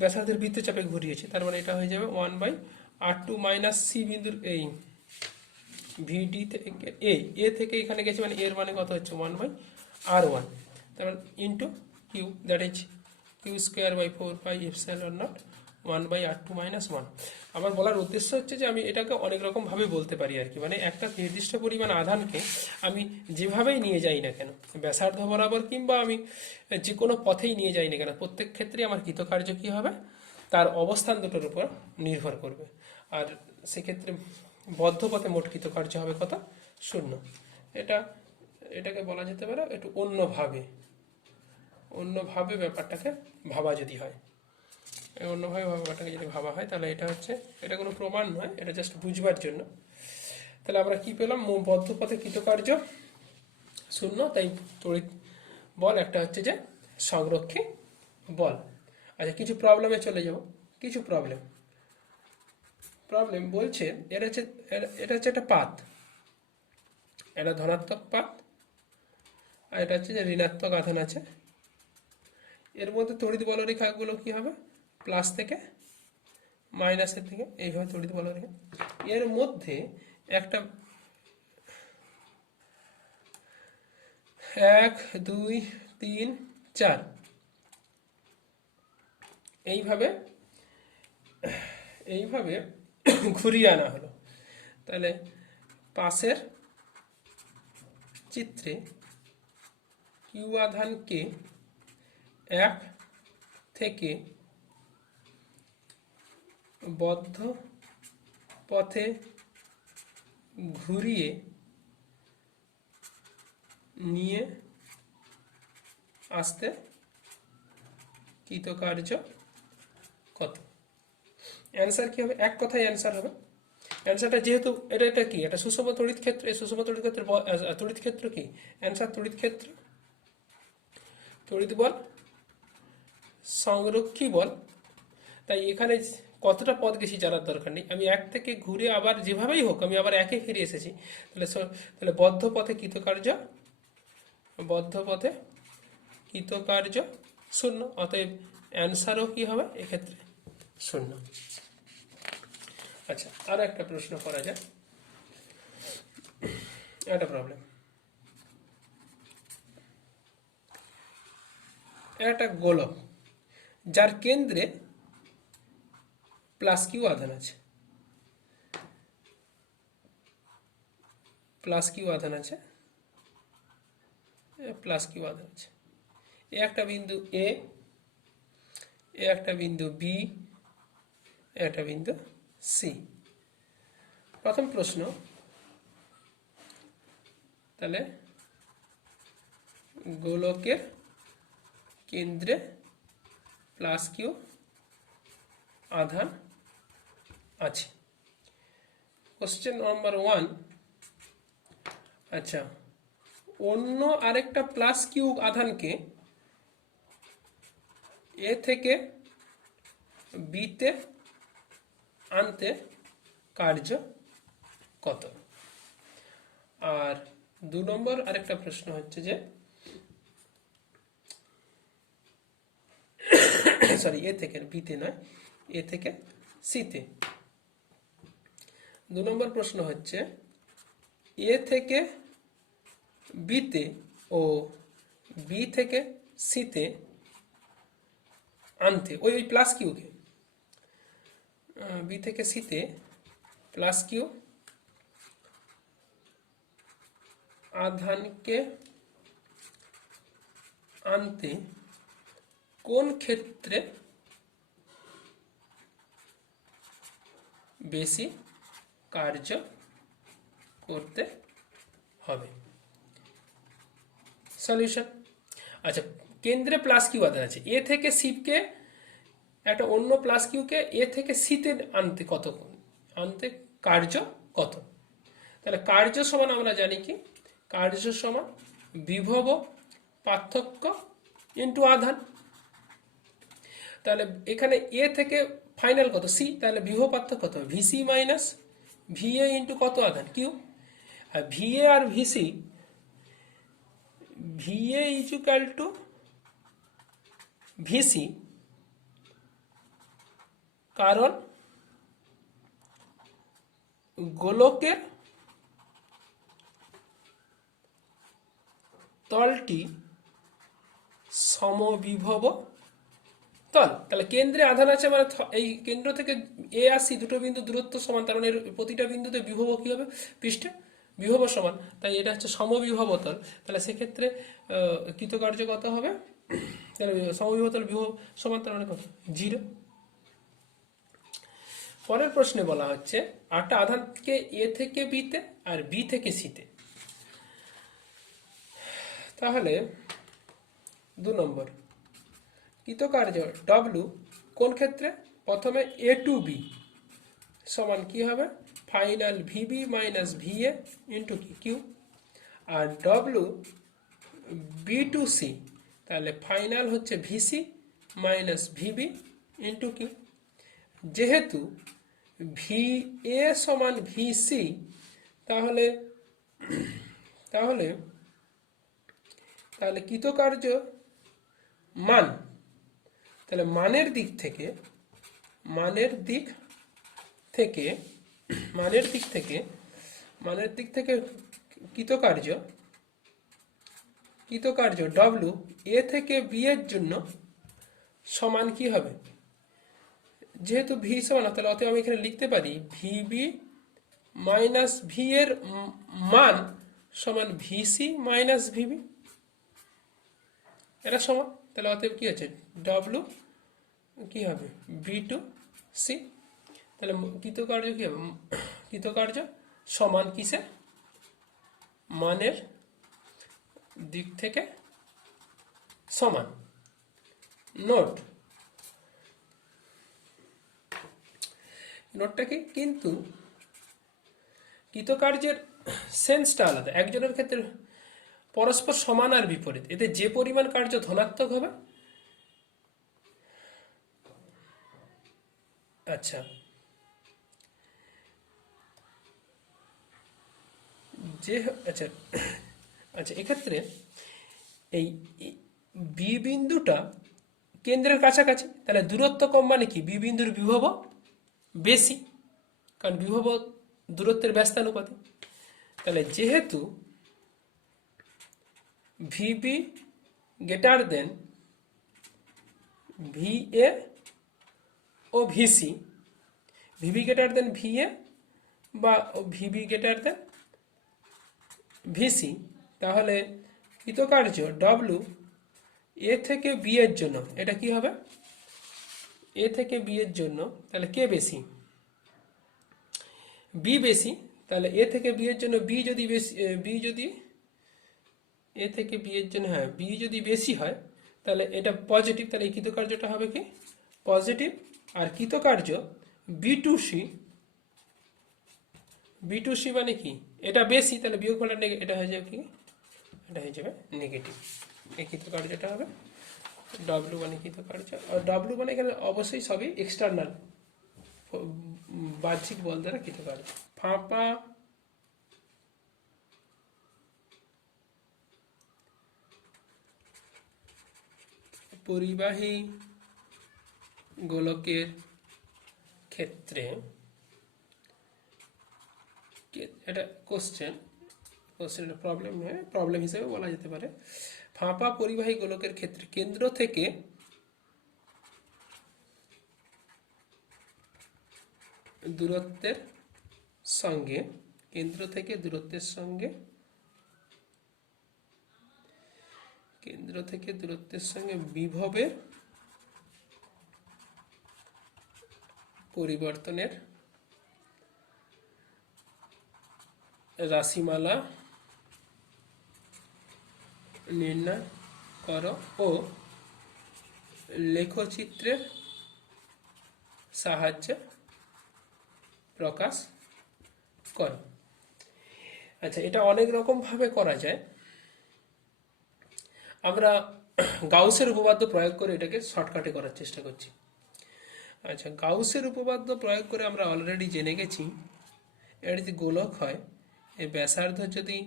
ব্যাসার্ধের বৃত্তচাপে ঘুরিয়েছি, তার মানে এটা হয়ে যাবে 1/R2 মাইনাস সি বিন্দুর এই ভিডি থেকে এ থেকে এখানে গেছে, মানে এর মানে কত হচ্ছে 1/R1, তার মানে into q, that is q square by 4 pi epsilon naught 1/R2 minus 1। আমার বলার উদ্দেশ্য হচ্ছে যে আমি এটাকে অনেক রকমভাবে বলতে পারি আর কি, মানে একটা নির্দিষ্ট পরিমাণ আধানকে আমি যেভাবেই নিয়ে যাই না কেন, ব্যাসার্ধ বরাবর কিংবা আমি যে কোনো পথেই নিয়ে যাই না কেন, প্রত্যেক ক্ষেত্রে আমার কৃতকার্য কী হবে তার অবস্থান দুটোর উপর নির্ভর করবে। আর সেক্ষেত্রে বদ্ধ পথে মোট কৃতকার্য হবে কত, 0। এটাকে বলা যেতে পারে একটু অন্যভাবে ব্যাপারটাকে ভাবা যদি হয়, অন্যভাবে ব্যাপারটাকে যদি ভাবা হয়, তাহলে এটা হচ্ছে, এটা কোনো প্রমাণ নয়, এটা জাস্ট বুঝবার জন্য। তাহলে আমরা কি পেলাম, বদ্ধ পথে কৃতকার্য 0, তাই তড়িৎ বল একটা হচ্ছে যে সংরক্ষী বল। আচ্ছা, কিছু প্রবলেমে চলে যাব। কিছু প্রবলেম বলছে এটা হচ্ছে একটা পাত, এটা ধনাত্মক পাত, আর এটা হচ্ছে যে ঋণাত্মক আধান আছে। এর মধ্যে তড়িৎ বলরেখাগুলো কি হবে, প্লাস থেকে মাইনাসের থেকে এইভাবে তড়িৎ বলরেখা। এর মধ্যে একটা 1 2 3 4 এইভাবে ঘুরিয়ে আনা হলো। তাহলে পাশের চিত্রে কিউ আধানকে 1 থেকে বদ্ধ পথে ঘুরিয়ে নিয়ে আসতে কৃতকার্য কত। অ্যান্সার কি হবে, এক কথায় অ্যান্সার হবে। অ্যান্সারটা যেহেতু এটা কি, এটা সুষম তড়িৎ ক্ষেত্র, এই সুষম তড়িৎ ক্ষেত্রের তড়িৎ ক্ষেত্র কি, অ্যান্সার তড়িৎ ক্ষেত্র, তড়িৎ বল, সংরক্ষী বল। তাই এখানে কতটা পথ গেছি জানার দরকার নেই, আমি 1 থেকে ঘুরে আবার যেভাবেই হোক আমি আবার 1-এ ফিরে এসেছি। তাহলে বদ্ধ পথে কৃতকার্য 0, অতএব অ্যান্সারও কি হবে এক্ষেত্রে 0। আচ্ছা, আর একটা প্রশ্ন করা যায়, একটা প্রবলেম। একটা গোলক যার কেন্দ্রে প্লাস কিউ আধান আছে, প্লাস কিউ আধান আছে এ একটা বিন্দু এ একটা বিন্দু বি, একটা বিন্দু সি। প্রথম প্রশ্ন, তাহলে গোলকের কেন্দ্রে প্লাস কিউ আধান আছে। কোশ্চেন নাম্বার 1, আচ্ছা, অন্য আরেকটা প্লাস কিউ আধানকে এ থেকে বিতে আনতে কার্য কত। আর 2 নম্বর আরেকটা প্রশ্ন হচ্ছে যে সরি, এ থেকে বিতে নয়, এ থেকে সিতে। 2 নম্বর প্রশ্ন হচ্ছে এ থেকে বিতে ও বি থেকে সিতে আনতে ওই প্লাস কিউকে, বি থেকে সিতে প্লাস কিউ আধানকে আনতে কোন ক্ষেত্রে বেশি কার্য করতে হবে। সলিউশন। আচ্ছা, কেন্দ্রে প্লাস কিউ আধান আছে, এ থেকে সিকে একটা অন্য প্লাস কিউকে এ থেকে সিতে আনতে আনতে কার্য কত? তাহলে কার্য সমান আমরা জানি কি, কার্য সমান বিভব পার্থক্য ইন্টু আধান। তাহলে এখানে এ থেকে ফাইনাল কত সি, তাহলে বিভব পার্থক্য কত ভিসি মাইনাস ভিএ ইন্টু কত আধান কিউ। আর ভিএ আর v c, v a equal to v c, কারণ গোলকের তলটি সমবিভব তল। তাহলে কেন্দ্রে আধান আছে মানে এই কেন্দ্র থেকে এ আর সি দুটো বিন্দু দূরত্ব সমান, তার মানে প্রতিটা বিন্দুতে বিভব কি হবে, পৃষ্ঠে বিভব সমান, তাই এটা হচ্ছে সমবিভব তল। তাহলে সেক্ষেত্রে কৃতকার্য কত হবে, তাহলে সমবিভব তল বিভব সমান, তার মানে কত 0। পরের প্রশ্নে বলা হচ্ছে আটটা আধানকে এ থেকে বিতে আর বি থেকে সিতে। তাহলে 2 নম্বর কৃতকার্য ডব্লু কোন ক্ষেত্রে, প্রথমে এ টু বি সমান কি হবে final VB minus VA into কি কিউ, আর ডব্লু বি টু সি তাহলে ফাইনাল হচ্ছে VC minus VB into q. যেহেতু ভি এ সমান ভিসি, তাহলে তাহলে তাহলে কৃতকার্য মান, তাহলে মানের দিক থেকে কৃতকার্য ডব্লু এ থেকে বি এর জন্য সমান কি হবে, যেহেতু ভি সমান, তাহলে অতএব আমি এখানে লিখতে পারি ভিবি মাইনাস ভি এর মান সমান ভিসি মাইনাস ভিবি, এটা সমান। তাহলে অতএব কি আছে ডব্লু কি হবে বি টু সি। তাহলে কৃতকার্য কি হবে, কৃতকার্য সমান কিসে, মানের দিক থেকে সমান। নোটটা কি, কিন্তু কৃতকার্যের সেন্সটা আলাদা, একজনের ক্ষেত্রে পরস্পর সমান আর বিপরীত। এতে যে পরিমাণ কার্য ধনাত্মক হবে, আচ্ছা আচ্ছা আচ্ছা এক্ষেত্রে এই বি বিন্দুটা কেন্দ্রের কাছাকাছি, তাহলে দূরত্ব কম মানে কি বি বিন্দুর বিভব বেশি, কারণ বিভব দূরত্বের ব্যস্তানুপাতে। তাহলে যেহেতু ভিবি গ্রেটার দেন ভিএ ও v c, v b greater than v a বা ভিবি গ্রেটার দেন ভিসি, তাহলে কৃতকার্য ডব্লু এ থেকে বি এর জন্য এটা কি হবে, এ থেকে বি এর জন্য তাহলে কে বেশি, বি বেশি। তাহলে এ থেকে বি এর জন্য বি যদি বেশি, বি যদি এ থেকে বি এর জন্য, হ্যাঁ বি যদি বেশি হয় তাহলে এটা পজিটিভ, তাহলে এই কৃতকার্যটা হবে কি পজিটিভ। আর কৃতকার্য b to c, b to c মানে কি এটা বেশি, তাহলে বিয়োগ ফলটা এটা হয়ে যাবে কি, এটা হয়ে যাবে নেগেটিভ। এই কৃতকার্যটা হবে ডব্লু মানে কৃতকার্য, আর ডব্লু মানে এখানে অবশ্যই সবই এক্সটার্নাল বাহ্যিক বল দ্বারা কৃতকার্য। ফাঁপা পরিবাহী গোলকের ক্ষেত্রে, এটা কোশ্চেন প্রবলেম নয়, প্রবলেম হিসেবে বলা যেতে পারে। ফাঁপা পরিবাহী গোলকের ক্ষেত্রে কেন্দ্র থেকে দূরত্বের সঙ্গে বিভবের পরিবর্তনের রাশিমালা নির্ণয় করো ও লেখচিত্রের সাহায্যে প্রকাশ করো। আচ্ছা, এটা অনেক রকম ভাবে করা যায়। আমরা গাউসের উপপাদ্য প্রয়োগ করে এটাকে শর্টকাটে করার চেষ্টা করছি। আচ্ছা, গাউসের উপপাদ্য প্রয়োগ করে আমরা অলরেডি জেনে গেছি, এটা যদি গোলক হয়, এই ব্যাসার্ধ যদি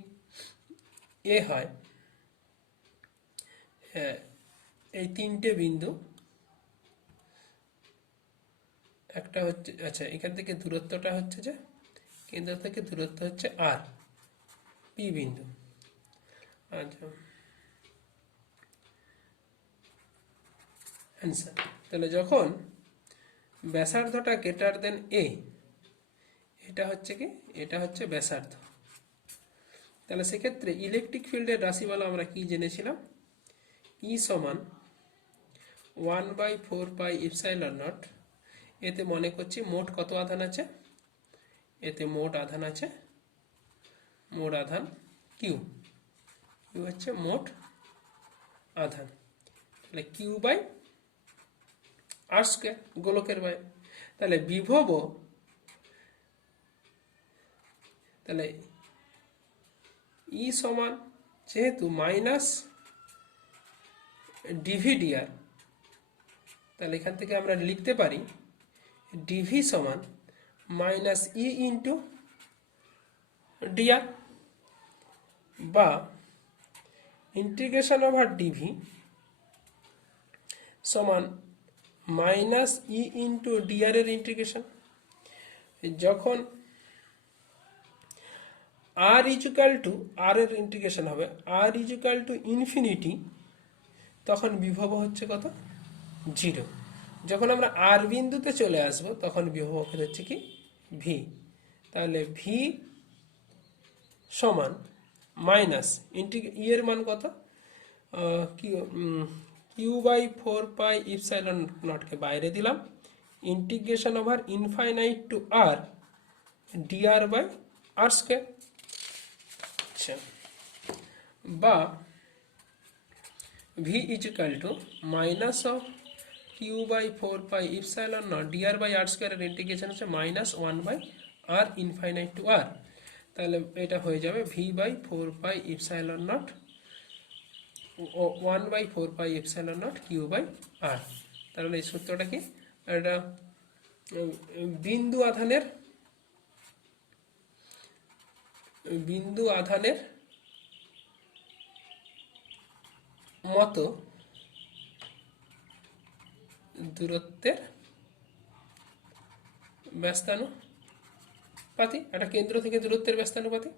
এ হয়, হ্যাঁ, এই তিনটে বিন্দু, একটা হচ্ছে, আচ্ছা এখান থেকে দূরত্বটা হচ্ছে যে কেন্দ্র থেকে দূরত্ব হচ্ছে আর, পি বিন্দু। আচ্ছা, অ্যান্সার। তাহলে যখন ব্যাসার্ধটা গ্রেটার দেন এ, এটা হচ্ছে কি, এটা হচ্ছে ব্যাসার্ধ, তাহলে সেক্ষেত্রে ইলেকট্রিক ফিল্ডের রাশিমালা আমরা কি জেনেছিলাম, ই সমান 1/4πε0। এতে মনে করছি মোট কত আধান আছে, এতে মোট আধান আছে, মোট আধান কিউ, কিউ হচ্ছে মোট আধান, তাহলে কিউ বাই আর স্কোয়ার, গোলকের বাইরে। তাহলে বিভব, তাহলে ই সমান যেহেতু মাইনাস ডিভিডিআর, তাহলে এখান থেকে আমরা লিখতে পারি ডিভি সমান মাইনাস ই ইন্টু ডিআর, বা ইন্টিগ্রেশন ওভার ডিভি সমান মাইনাস ই ইন্টু ডিআর এর ইন্টিগ্রেশন। যখন আর ইজুকাল টু, আর এর ইন্টিগ্রেশন হবে আর ইজুকাল টু ইনফিনিটি, তখন বিভব হচ্ছে কত, 0। যখন আমরা আর বিন্দুতে চলে আসব তখন বিভব হচ্ছে কি, ভি। তাহলে ভি সমান মাইনাস ই এর মান কত, কিউ বাই 4πε0কে বাইরে দিলাম, integration over infinite to r dr by r square. আচ্ছা, বা v equal to minus of q by 4πε0 dr by r স্কোয়ারের ইন্টিগ্রেশন হচ্ছে -1/r ইনফাইনাইট টু আর। তাহলে এটা হয়ে যাবে ভি বাই 4πε0 ও 1/4πε0 কিউ বাই আর। তাহলে এই সূত্রটা কি, এটা বিন্দু আধানের মতো দূরত্বের ব্যস্তানুপাতি, একটা কেন্দ্র থেকে দূরত্বের ব্যস্তানুপাতি।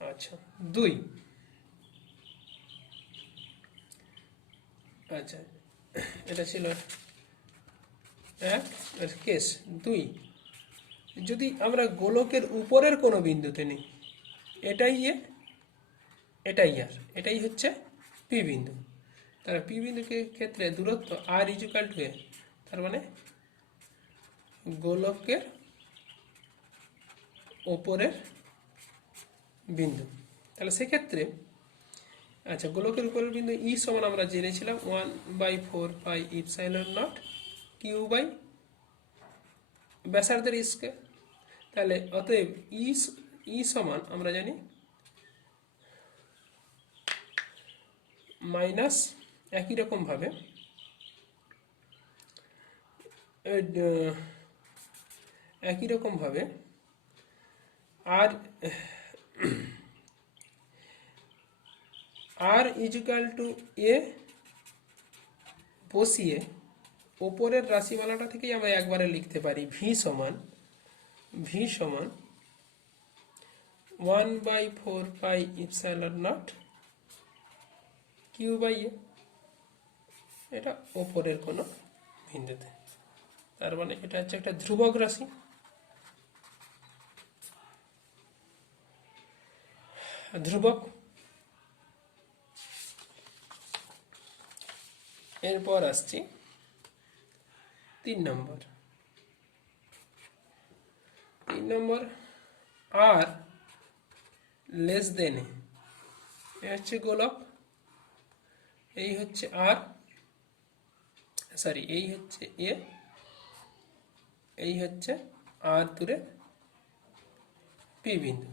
আচ্ছা, 2, আচ্ছা এটা ছিল এক কেস। 2, যদি আমরা গোলকের উপরের কোনো বিন্দুতে নিই, এটাই এ, এটাই আর, এটাই হচ্ছে পি বিন্দু, তাহলে পি বিন্দুর ক্ষেত্রে দূরত্ব আর ইজুকাল টু এ, তার মানে গোলকের ওপরের বিন্দু। তাহলে সেক্ষেত্রে, আচ্ছা গোলকের উপরের বিন্দু ই সমান আমরা জেনেছিলাম 1/4πε0 কিউ বাই ব্যাসার্ধের স্কয়ার। তাহলে অতএব ই সমান আমরা জানি মাইনাস, একই রকম ভাবে আর ইজিক্যাল টু এ বসিয়ে ওপরের রাশিমালাটা থেকেই আমরা একবারে লিখতে পারি ভি সমান 1/4πε0 কিউ বাই এ, এটা ওপরের কোনো বিন্দুতে। তার মানে এটা হচ্ছে একটা ধ্রুবক রাশি। ধ্রুবক। এরপর আসছি 3 নম্বর। আর লেস দেন এ হচ্ছে গোলক, এই হচ্ছে আর, সরি এই হচ্ছে এ, এই হচ্ছে আর দূরে পি বিন্দু।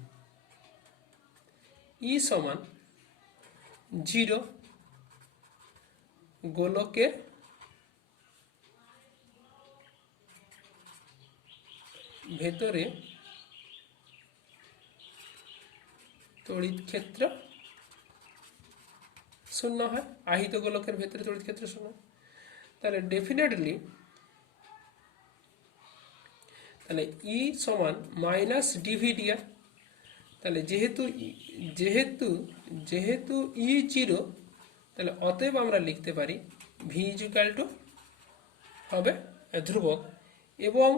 ই সমান 0, গোলকের ভেতরে তড়িৎ ক্ষেত্র শূন্য হয়, আহিত গোলকের ভেতরে তড়িৎ ক্ষেত্র শূন্য। তাহলে ডেফিনেটলি তাহলে ই সমান মাইনাস ডিভিডিআর। তাহলে যেহেতু ই 0, তাহলে অতএব আমরা লিখতে পারি ভি ইজিক্যাল টু হবে ধ্রুবক, এবং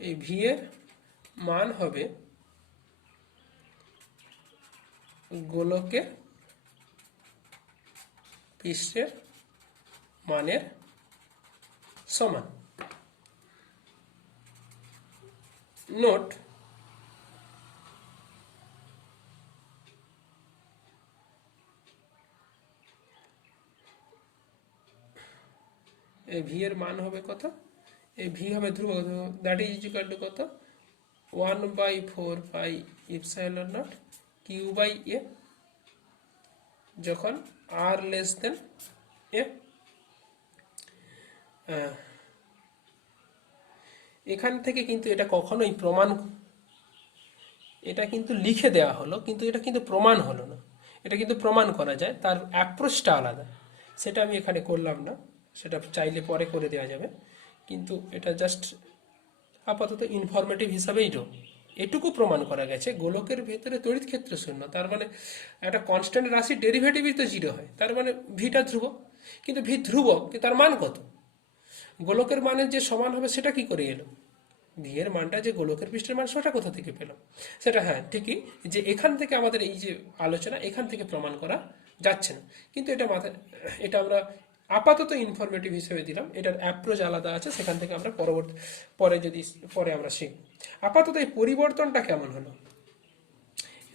এই ভি এর মান হবে গোলকের পৃষ্ঠের মানের সমান। নোট, এই ভি এর মান হবে কত, এই ভি হবে ধ্রুবক, দ্যাট ইজ ইকুয়াল টু কত, 1/4 pi epsilon naught q by a, যখন আর লেস দেন এ। এখান থেকে কিন্তু এটা কখনোই প্রমাণ, এটা কিন্তু লিখে দেওয়া হলো কিন্তু এটা কিন্তু প্রমাণ হলো না। এটা কিন্তু প্রমাণ করা যায়, তার অ্যাপ্রোচটা আলাদা, সেটা আমি এখানে করলাম না, সেটা চাইলে পরে করে দেওয়া যাবে। কিন্তু এটা জাস্ট আপাতত ইনফরমেটিভ হিসাবেই রো। এটুকু প্রমাণ করা গেছে গোলকের ভেতরে তড়িৎ ক্ষেত্র শূন্য, তার মানে একটা কনস্ট্যান্ট রাশি ডেরিভেটিভই তো 0 হয়, তার মানে ভিটা ধ্রুবক। কিন্তু ভি ধ্রুবক, তার মান কত, গোলকের মানের যে সমান হবে সেটা কি করে এলো, ভি এর মানটা যে গোলকের পৃষ্ঠের মান সেটা কোথা থেকে পেলাম, সেটা হ্যাঁ ঠিকই যে এখান থেকে আমাদের এই যে আলোচনা এখান থেকে প্রমাণ করা যাচ্ছে না, কিন্তু এটা মাথায়, এটা আমরা আপাতত ইনফরমেটিভ হিসেবে দিলাম, এটার অ্যাপ্রোচ আলাদা আছে, সেখান থেকে আমরা পরে আমরা শিখব। আপাতত এই পরিবর্তনটা কেমন হলো,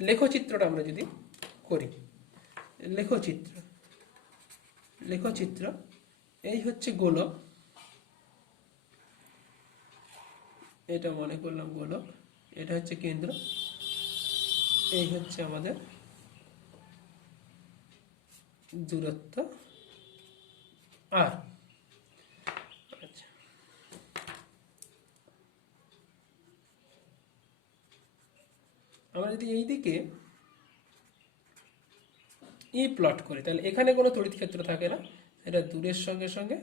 লেখচিত্রটা আমরা যদি করি, লেখচিত্র এই হচ্ছে গোলক, এটা মনে করলাম গোলক, এটা হচ্ছে কেন্দ্র, এই হচ্ছে আমাদের দূরত্ব আর। আচ্ছা, আমরা যদি এই দিকে ই প্লট করি, তাহলে এখানে কোনো তড়িৎ ক্ষেত্র থাকে না, এটা দূরের সঙ্গে সঙ্গে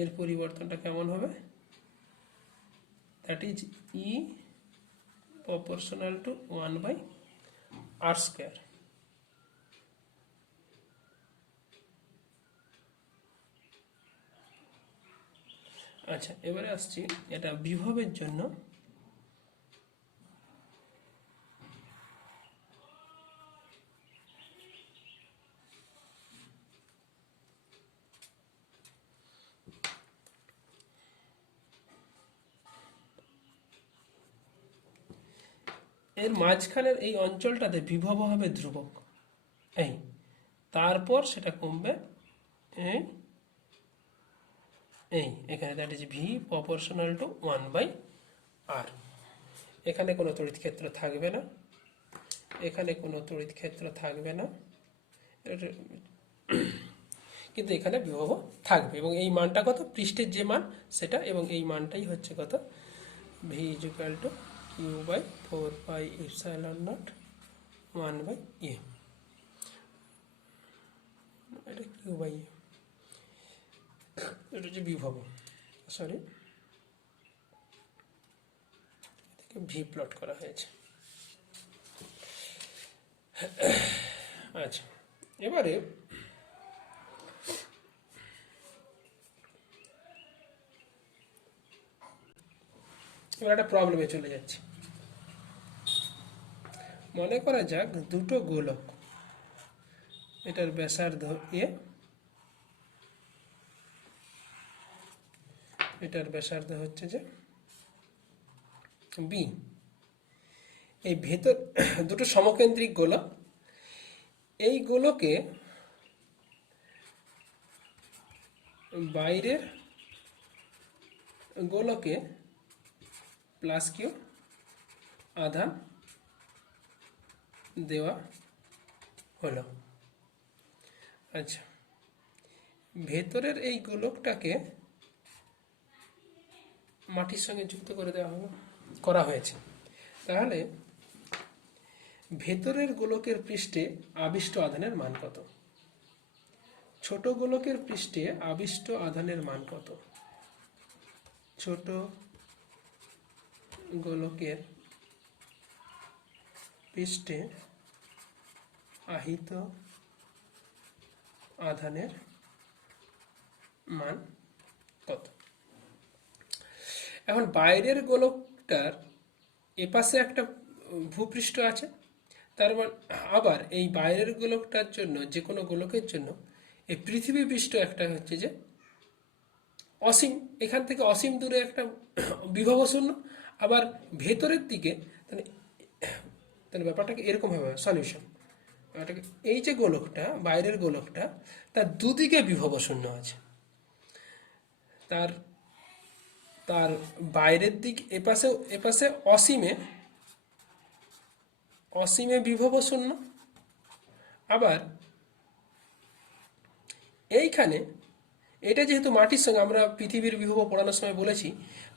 এর পরিবর্তনটা কেমন হবে, that is E proportional to 1/r square. আচ্ছা, এবারে আসছি এটা বিভবের জন্য। এর মাঝখানের এই অঞ্চলটাতে বিভব হবে ধ্রুবক, এই তারপর সেটা কমবে এই এই এখানে, that is V proportional to 1/r। এখানে কোনো তড়িৎ ক্ষেত্র থাকবে না, এখানে কোনো তড়িৎ ক্ষেত্র থাকবে না, কিন্তু এখানে বিভব থাকবে, এবং এই মানটা কত, পৃষ্ঠের যে মান সেটা, এবং এই মানটাই হচ্ছে কত, V equal to q by 4 pi epsilon naught 1/a, এটা কিউ বাই এ, এটা হচ্ছে বিভব, সরি ভি প্লট করা হয়েছে। আচ্ছা, এবারে একটা প্রবলেমে চলে যাচ্ছে। মনে করা যাক দুটো গোলক, এটার ব্যাসার্ধ এ, এটার ব্যাসার্ধ হচ্ছে যে বি, এই ভেতর দুটো সমকেন্দ্রিক গোলক, এই গোলকে বাইরের গোলকে প্লাস কিউ আধান দেওয়া হলো। আচ্ছা, ভেতরের এই গোলকটাকে মাটির সঙ্গে যুক্ত করে দেওয়া হলো, করা হয়েছে। তাহলে ভেতরের গোলকের পৃষ্ঠে আবিষ্ট আধানের মান কত? ছোট গোলকের পৃষ্ঠে আবিষ্ট আধানের মান কত? ছোট গোলকের পৃষ্ঠে আহিত আধানের মান কত? এখন বাইরের গোলকটার এপাশে একটা ভূপৃষ্ঠ আছে, তার মানে আবার এই বাইরের গোলকটার জন্য, যে কোনো গোলকের জন্য এই পৃথিবী পৃষ্ঠ একটা হচ্ছে যে অসীম, এখান থেকে অসীম দূরে একটা বিভব শূন্য, আবার ভেতরের দিকে, তাহলে তাহলে ব্যাপারটাকে এরকম হবে সলিউশন। ব্যাপারটাকে এই যে গোলকটা, বাইরের গোলকটা, তার দুদিকে বিভব শূন্য আছে, তার তার বাইরের দিক এপাশে অসীমে অসীমে বিভব শূন্য, আবার এইখানে এটা যেহেতু মাটির সঙ্গে, আমরা পৃথিবীর বিভব পড়ানোর সময় বলেছি,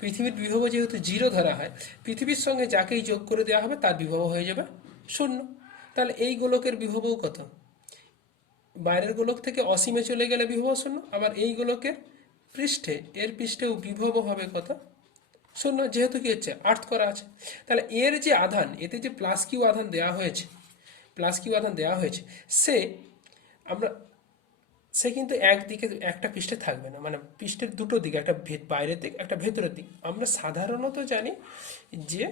পৃথিবীর বিভব যেহেতু 0 ধরা হয়, পৃথিবীর সঙ্গে যাকেই যোগ করে দেওয়া হবে তার বিভব হয়ে যাবে 0। তাহলে এই গোলকের বিভবও কত? বাইরের গোলক থেকে অসীমে চলে গেলে বিভব 0, আবার এই গোলকের পৃষ্ঠে, এর পৃষ্ঠেও বিভব হবে কত? 0, যেহেতু কি হচ্ছে আর্থ করা আছে। তাহলে এর যে আধান, এতে যে প্লাস কিউ আধান দেওয়া হয়েছে, প্লাস কিউ আধান দেওয়া হয়েছে, সে কিন্তু একদিকে একটা পৃষ্ঠে থাকবে না, মানে পৃষ্ঠের দুটো দিকে, একটা বাইরের দিক, একটা ভেতরের দিক। আমরা সাধারণত জানি যে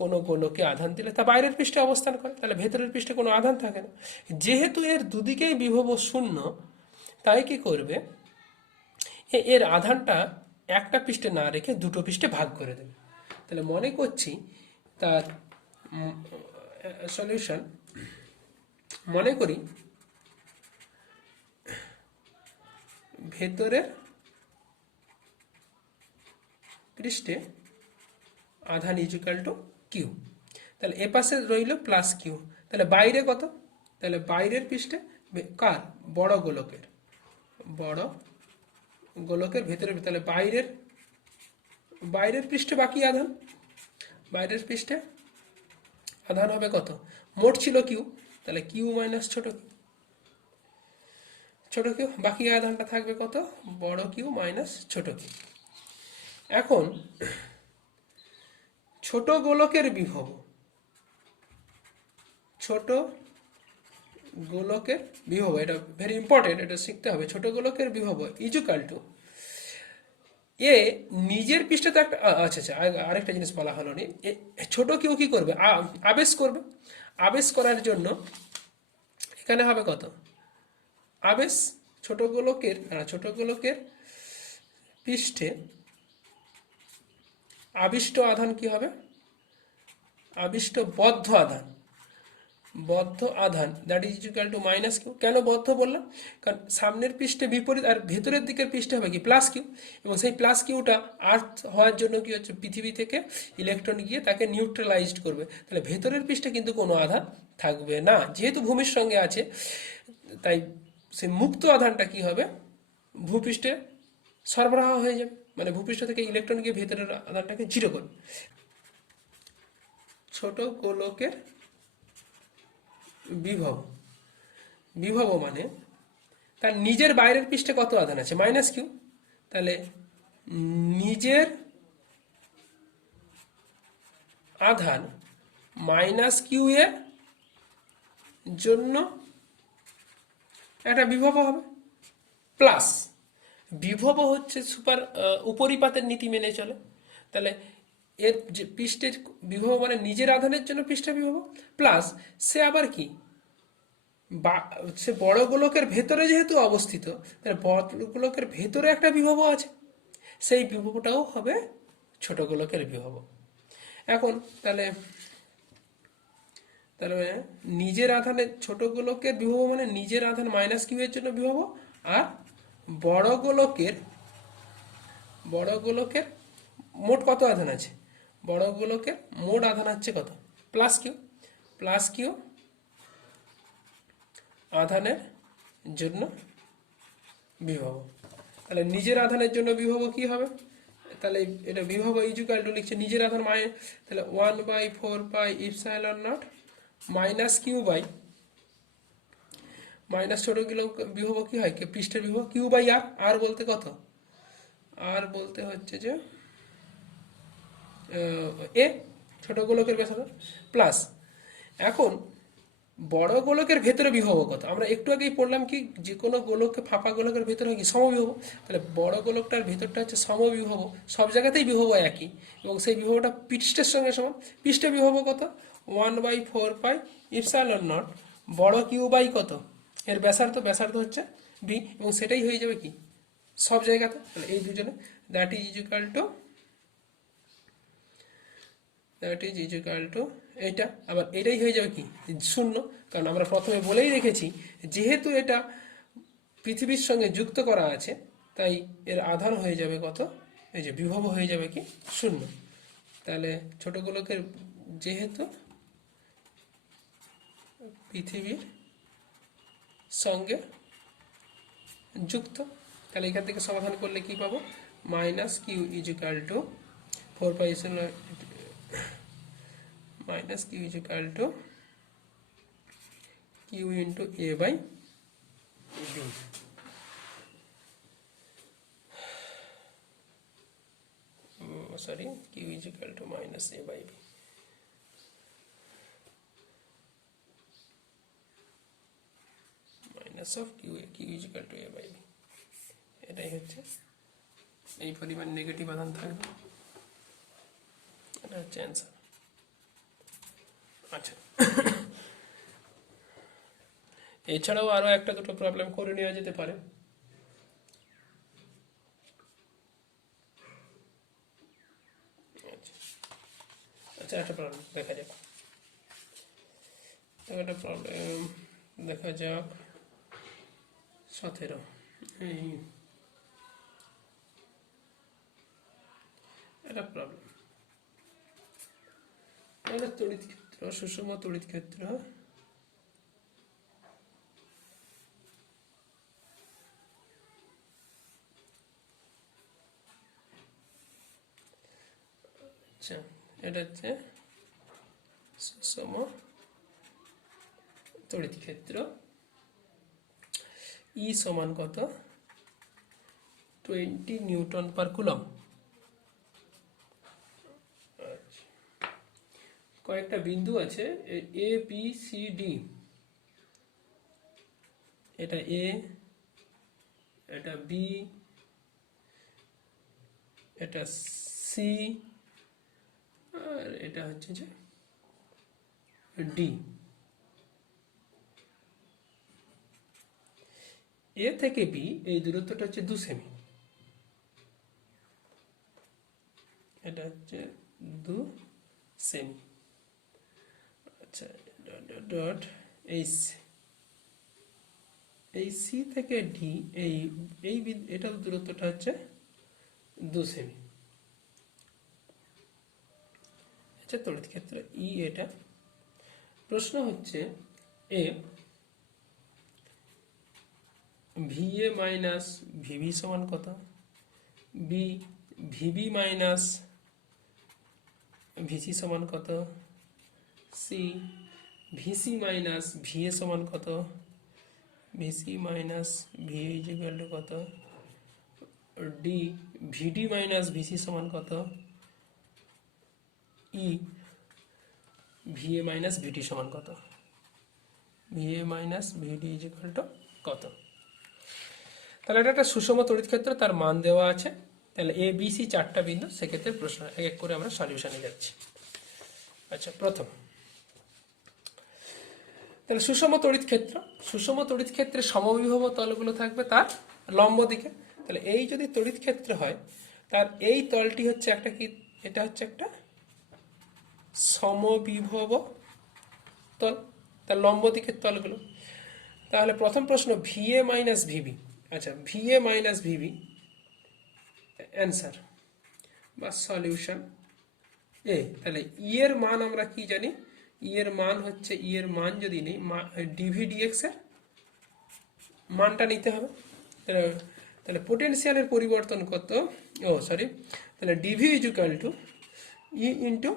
কোনো গোলকে আধান দিলে তা বাইরের পৃষ্ঠে অবস্থান করে, তাহলে ভেতরের পৃষ্ঠে কোনো আধান থাকে না। যেহেতু এর দুদিকেই বিভব 0, তাই কি করবে, এর আধানটা একটা পৃষ্ঠে না রেখে দুটো পৃষ্ঠে ভাগ করে দেবে। তাহলে মনে করছি তার সলিউশন, মনে করি ভেতরের পৃষ্ঠে আধান ইজিক্যাল টু কিউ, তাহলে এপাশে রইল প্লাস কিউ। তাহলে বাইরে কত? তাহলে বাইরের পৃষ্ঠে কার? বড় গোলকের ভেতরে, তাহলে বাইরের পৃষ্ঠে বাকি আধান, বাইরের পৃষ্ঠে আধান হবে কত? মোট ছিল কিউ, তাহলে কিউ মাইনাস ছোট কিউ, বাকি আধানটা থাকবে কত? বড় কিউ মাইনাস ছোট কিউ। এখন ছোট গোলকের বিভব, এটা ভেরি ইম্পর্টেন্ট, এটা শিখতে হবে। ছোট গোলকের বিভব ইজুকাল টু এ নিজের পৃষ্ঠে তো একটা, আচ্ছা আরেকটা জিনিস বলা হলো নি, ছোট কিউ কি করবে? আবেশ করবে। আবেশ করার জন্য এখানে হবে কত? আবেশ ছোট গোলকের পৃষ্ঠে আবিষ্ট আধান কি হবে? আবিষ্ট বদ্ধ আধান that is equal to minus q. কেন বদ্ধ বললাম? কারণ সামনের পৃষ্ঠে বিপরীত, আর ভেতরের দিকের পৃষ্ঠে হবে কি? প্লাস কিউ, এবং সেই প্লাস কিউটা আর্থ হওয়ার জন্য কি হচ্ছে, পৃথিবী থেকে ইলেকট্রন গিয়ে তাকে নিউট্রালাইজড করবে। তাহলে ভেতরের পৃষ্ঠে কিন্তু কোনো আধান থাকবে না, যেহেতু ভূমির সঙ্গে আছে, তাই সেই মুক্ত আধানটা কি হবে? ভূপৃষ্ঠে সরবরাহ হয়ে যাবে, মানে ভূপৃষ্ঠ থেকে ইলেকট্রন গিয়ে ভেতরের আধানটাকে 0 করবে। ছোট গোলকের বিভব মানে তার নিজের বাইরের পৃষ্ঠে কত আধান আছে? Minus q. তাহলে নিজের আধান মাইনাস কিউ এর জন্য একটা বিভব হবে, প্লাস বিভব হচ্ছে উপরিপাতের নীতি মেনে চলে। তাহলে এর যে পৃষ্ঠের বিভব মানে নিজের আধানের জন্য পৃষ্ঠ বিভব, প্লাস সে আবার কি, সে বড় গোলকের ভেতরে যেহেতু অবস্থিত, তাহলে বড় গোলকের ভেতরে একটা বিভব আছে, সেই বিভবটাও হবে ছোট গোলকের বিভব। এখন তাহলে তাহলে নিজের আধানের ছোট গোলকের বিভব মানে নিজের আধান মাইনাস কিউ এর জন্য বিভব, আর বড় গোলকের মোট কত আধান আছে, বড় গোলকের মোট আধান হচ্ছে কত, প্লাস কিউ আধানের জন্য বিভব। তাহলে নিজের আধানের জন্য বিভব কি হবে, তাহলে এটা বিভব ইজুকাল টু লিখছে নিজের আধান তাহলে 1/4 epsilon naught minus q by minus ছোট গোলক বিভব কি হয়, পৃষ্ঠের বিভব কিউ বাই আর বলতে কত, আর বলতে হচ্ছে যে এ ছোট গোলকের ব্যাসার্ধ প্লাস। এখন বড় গোলকের ভেতরে বিভব কত, আমরা একটু আগেই পড়লাম কি যে কোনো গোলককে ফাঁপা গোলকের ভেতরে হয় কি সমবিভব, তাহলে বড় গোলকটার ভেতরটা হচ্ছে সমবিভব, সব জায়গাতেই বিভব একই এবং সেই বিভবটা পৃষ্ঠের সঙ্গে সমান। পৃষ্ঠে বিভব কত 1/4 ইপসাইলন নট বড় কিউ বাই কত এর ব্যাসার্ধ হচ্ছে বি, এবং সেটাই হয়ে যাবে কি সব জায়গাতে। তাহলে এই দুজনে দ্যাট ইজ ইজিক্যাল টু এইটা, আবার এটাই হয়ে যাবে কি শূন্য, কারণ আমরা প্রথমে বলেই রেখেছি যেহেতু এটা পৃথিবীর সঙ্গে যুক্ত করা আছে তাই এর আধান হয়ে যাবে কত, এই যে বিভব হয়ে যাবে কি শূন্য। তাহলে ছোট গোলকের যেহেতু পৃথিবীর সঙ্গে যুক্ত, তাহলে এখান থেকে সমাধান করলে কি পাবো, minus q equal to 4 minus q is equal to q into a by b. Sorry, q is equal to minus a by b. Minus of q is equal to a by b. এটাই হচ্ছে এই পরিমাণ নেগেটিভ আধান থাকবে, এটা হচ্ছে অ্যান্সার। আচ্ছা, এছাড়াও আরো একটা দুটো প্রবলেম করে নেওয়া যেতে পারে। আচ্ছা, একটা প্রবলেম দেখা যাক, একটা প্রবলেম দেখা যাক 17। এই একটা প্রবলেম, এটা তড়িৎ ক্ষেত্র, সুষম তড়িৎ ক্ষেত্র। আচ্ছা, এটা হচ্ছে সুষম তড়িৎ ক্ষেত্র, ই সমান কত 20 নিউটন পার কুলম। কয়েকটা বিন্দু আছে এ বি সি ডি, এটা এ, এটা বি, এটা সি, আর এটা হচ্ছে যে ডি। এ থেকে বি এই দূরত্বটা হচ্ছে 2 সেমি, এটা হচ্ছে 2 সেমি। আচ্ছা, ডট এই সি থেকে ডি এই এটার দূরত্বটা হচ্ছে 2 সেমি। আচ্ছা, তড়িৎ ক্ষেত্র ই এটা। প্রশ্ন হচ্ছে এ ভিএ মাইনাস ভিবি সমান কত, বি ভিবি মাইনাস ভিসি সমান কত, সি ভিসি মাইনাস ভিএ সমান কত, VC minus VA is equal to কত, ডি ভিডি মাইনাস ভিসি সমান কত, ই ভিএ মাইনাস ভিডি সমান কত, VA minus VD is equal to কত। তাহলে এটা একটা সুষম তড়িৎ ক্ষেত্র, তার মান দেওয়া আছে। তাহলে এ বি সি 4টা বিন্দু, সেক্ষেত্রে প্রশ্ন এক এক করে আমরা সলিউশনে যাচ্ছি। আচ্ছা, প্রথম তাহলে সুষম তড়িৎ ক্ষেত্রে সমবিভব তলগুলো থাকবে তার লম্ব দিকে। তাহলে এই যদি তড়িৎ ক্ষেত্র হয় তার এই তলটি হচ্ছে একটা কি, এটা হচ্ছে একটা সমবিভব তল, তার লম্ব দিকের তলগুলো। তাহলে প্রথম প্রশ্ন ভিএ মাইনাস ভিবি। আচ্ছা, ভিএ মাইনাস ভিবি অ্যান্সার বা সলিউশন এ। তাহলে ই এর মান আমরা কি জানি? ই এর মান হচ্ছে, ই এর মান যদি নেই, ডিভি ডিএক্স এর মানটা নিতে হবে। তাহলে পোটেনশিয়ালের পরিবর্তন কত? ও সরি, তাহলে DV equal to E into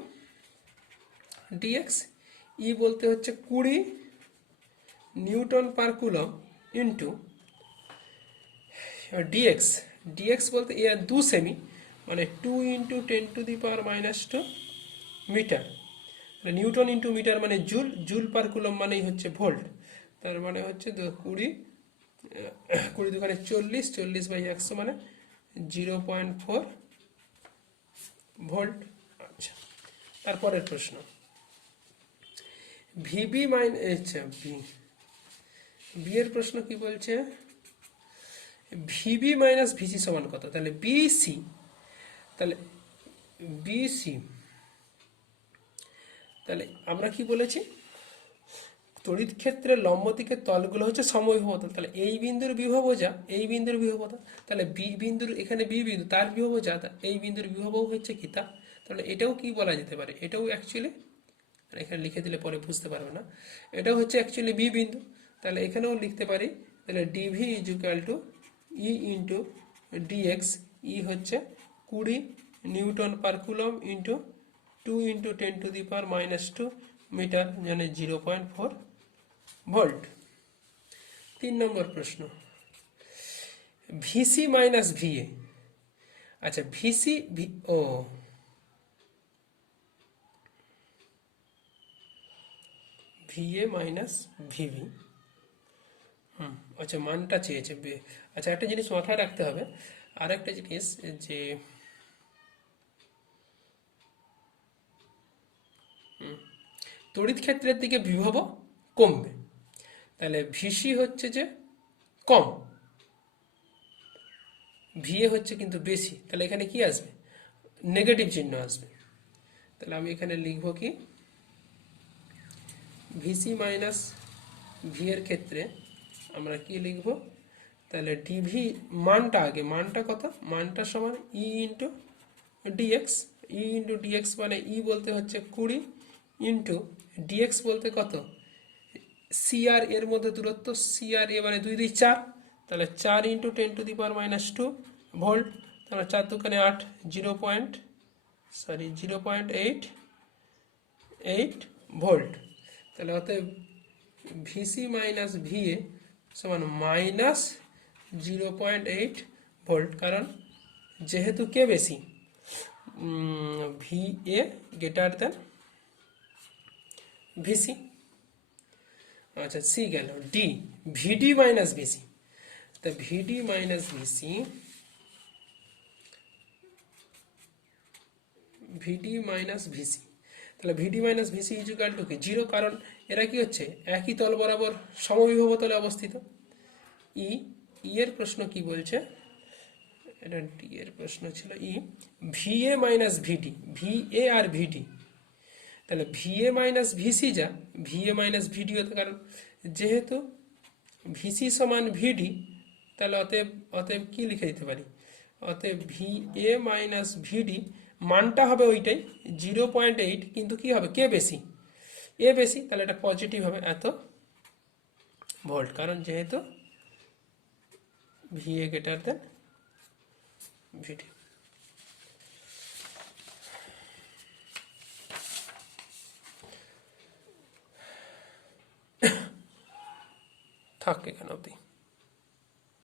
DX. E বলতে হচ্ছে 20 newton per coulomb into DX. DX বলতে 2 সেমি, মানে 2 into 10⁻⁻² metre. Newton into metre মানে জুল, জুল পার কুলম মানেই হচ্ছে ভোল্ট। তার মানে হচ্ছে 20 20 40, 40/100 মানে 0.4 ভোল্ট। আচ্ছা, তারপরের প্রশ্ন ভিবি মাইন, আচ্ছা বি এর প্রশ্ন কি বলছে? ভিবি মাইনাস ভিসি সমান কত? তাহলে বিসি, তাহলে বিসি, তাহলে আমরা কি বলেছি? তড়িৎ ক্ষেত্রের লম্ব দিকের তলগুলো হচ্ছে সমবিভব তল। তাহলে এই বিন্দুর বিভব যা, এই বিন্দুর বিভব তা, তাহলে বি বিন্দুর, এখানে বি বিন্দু, তার বিভব যা, এই বিন্দুর বিভব হচ্ছে কি তা। তাহলে এটাও কি বলা যেতে পারে? এটাও অ্যাকচুয়ালি, এখানে লিখে দিলে পরে বুঝতে পারবে না, এটাও হচ্ছে অ্যাকচুয়ালি বি বিন্দু। তাহলে এখানেও লিখতে পারি, তাহলে DV equal to E into DX. E হচ্ছে 20 newton per coulomb into 2 into 10⁻⁻² metre, মানে 0.4 ভোল্ট। 3 নম্বর প্রশ্ন ভিসি মাইনাস ভিএ। আচ্ছা ভিসি ও ভিএ মাইনাস ভিবি, আচ্ছা মানটা চেয়েছে। আচ্ছা একটা জিনিস মাথায় রাখতে হবে, আর একটা জিনিস যে তড়িৎ ক্ষেত্রের দিকে বিভব কমবে, তাহলে ভিসি হচ্ছে যে কম, ভিএ হচ্ছে কিন্তু বেশি। তাহলে এখানে কি আসবে? নেগেটিভ চিহ্ন আসবে। তাহলে আমি এখানে লিখব কি, ভিসি মাইনাস ভি এর ক্ষেত্রে আমরা কি লিখব? তাহলে ডিভি মানটা আগে, মানটা কত? মানটা সমান ই ইন্টু ডিএক্স। ই ইন্টু ডিএক্স মানে ই বলতে হচ্ছে 20 ইন্টু ডিএক্স বলতে কত? সিআর এর মধ্যে দূরত্ব, সিআর এ মানে 2 2 4, তাহলে 4 ইন্টু 10⁻⁻² ভোল্ট। তাহলে 4 2 8, 0.8 ভোল্ট। তাহলে অতএব ভিসি মাইনাস ভিএ সমান মাইনাস 0.8 ভোল্ট, কারণ যেহেতু কে বেশি, ভিএ গ্রেটার দেন ভিসি। আচ্ছা সি গেল। D VD minus VC. তা ভিডি মাইনাস ভিসি, ভিডি মাইনাস ভিসি, তাহলে ভিডি মাইনাস ভিসি ইজুকাল টু কি? 0, কারণ এরা কি হচ্ছে? একই তল বরাবর সমবিভব তলে অবস্থিত। ই, ই এর প্রশ্ন কি বলছে? এটা ডি এর প্রশ্ন ছিল। ই ভিএ মাইনাস ভিডি, ভিএ আর ভিডি, তাহলে ভিএ মাইনাস ভিসি যা, ভিএ মাইনাস ভিডি হতে, কারণ যেহেতু ভিসি সমান ভিডি, তাহলে অতএব অতএব কি লিখে দিতে পারি? অতএব ভিএ মাইনাস ভিডি মানটা হবে ওইটাই 0.8, কিন্তু কি হবে? কে বেশি? এ বেশি, তাহলে এটা পজিটিভ হবে এত ভোল্ট, কারণ যেহেতু ভিএ গ্রেটার দেন ভিডি। থাক এখানে অবধি।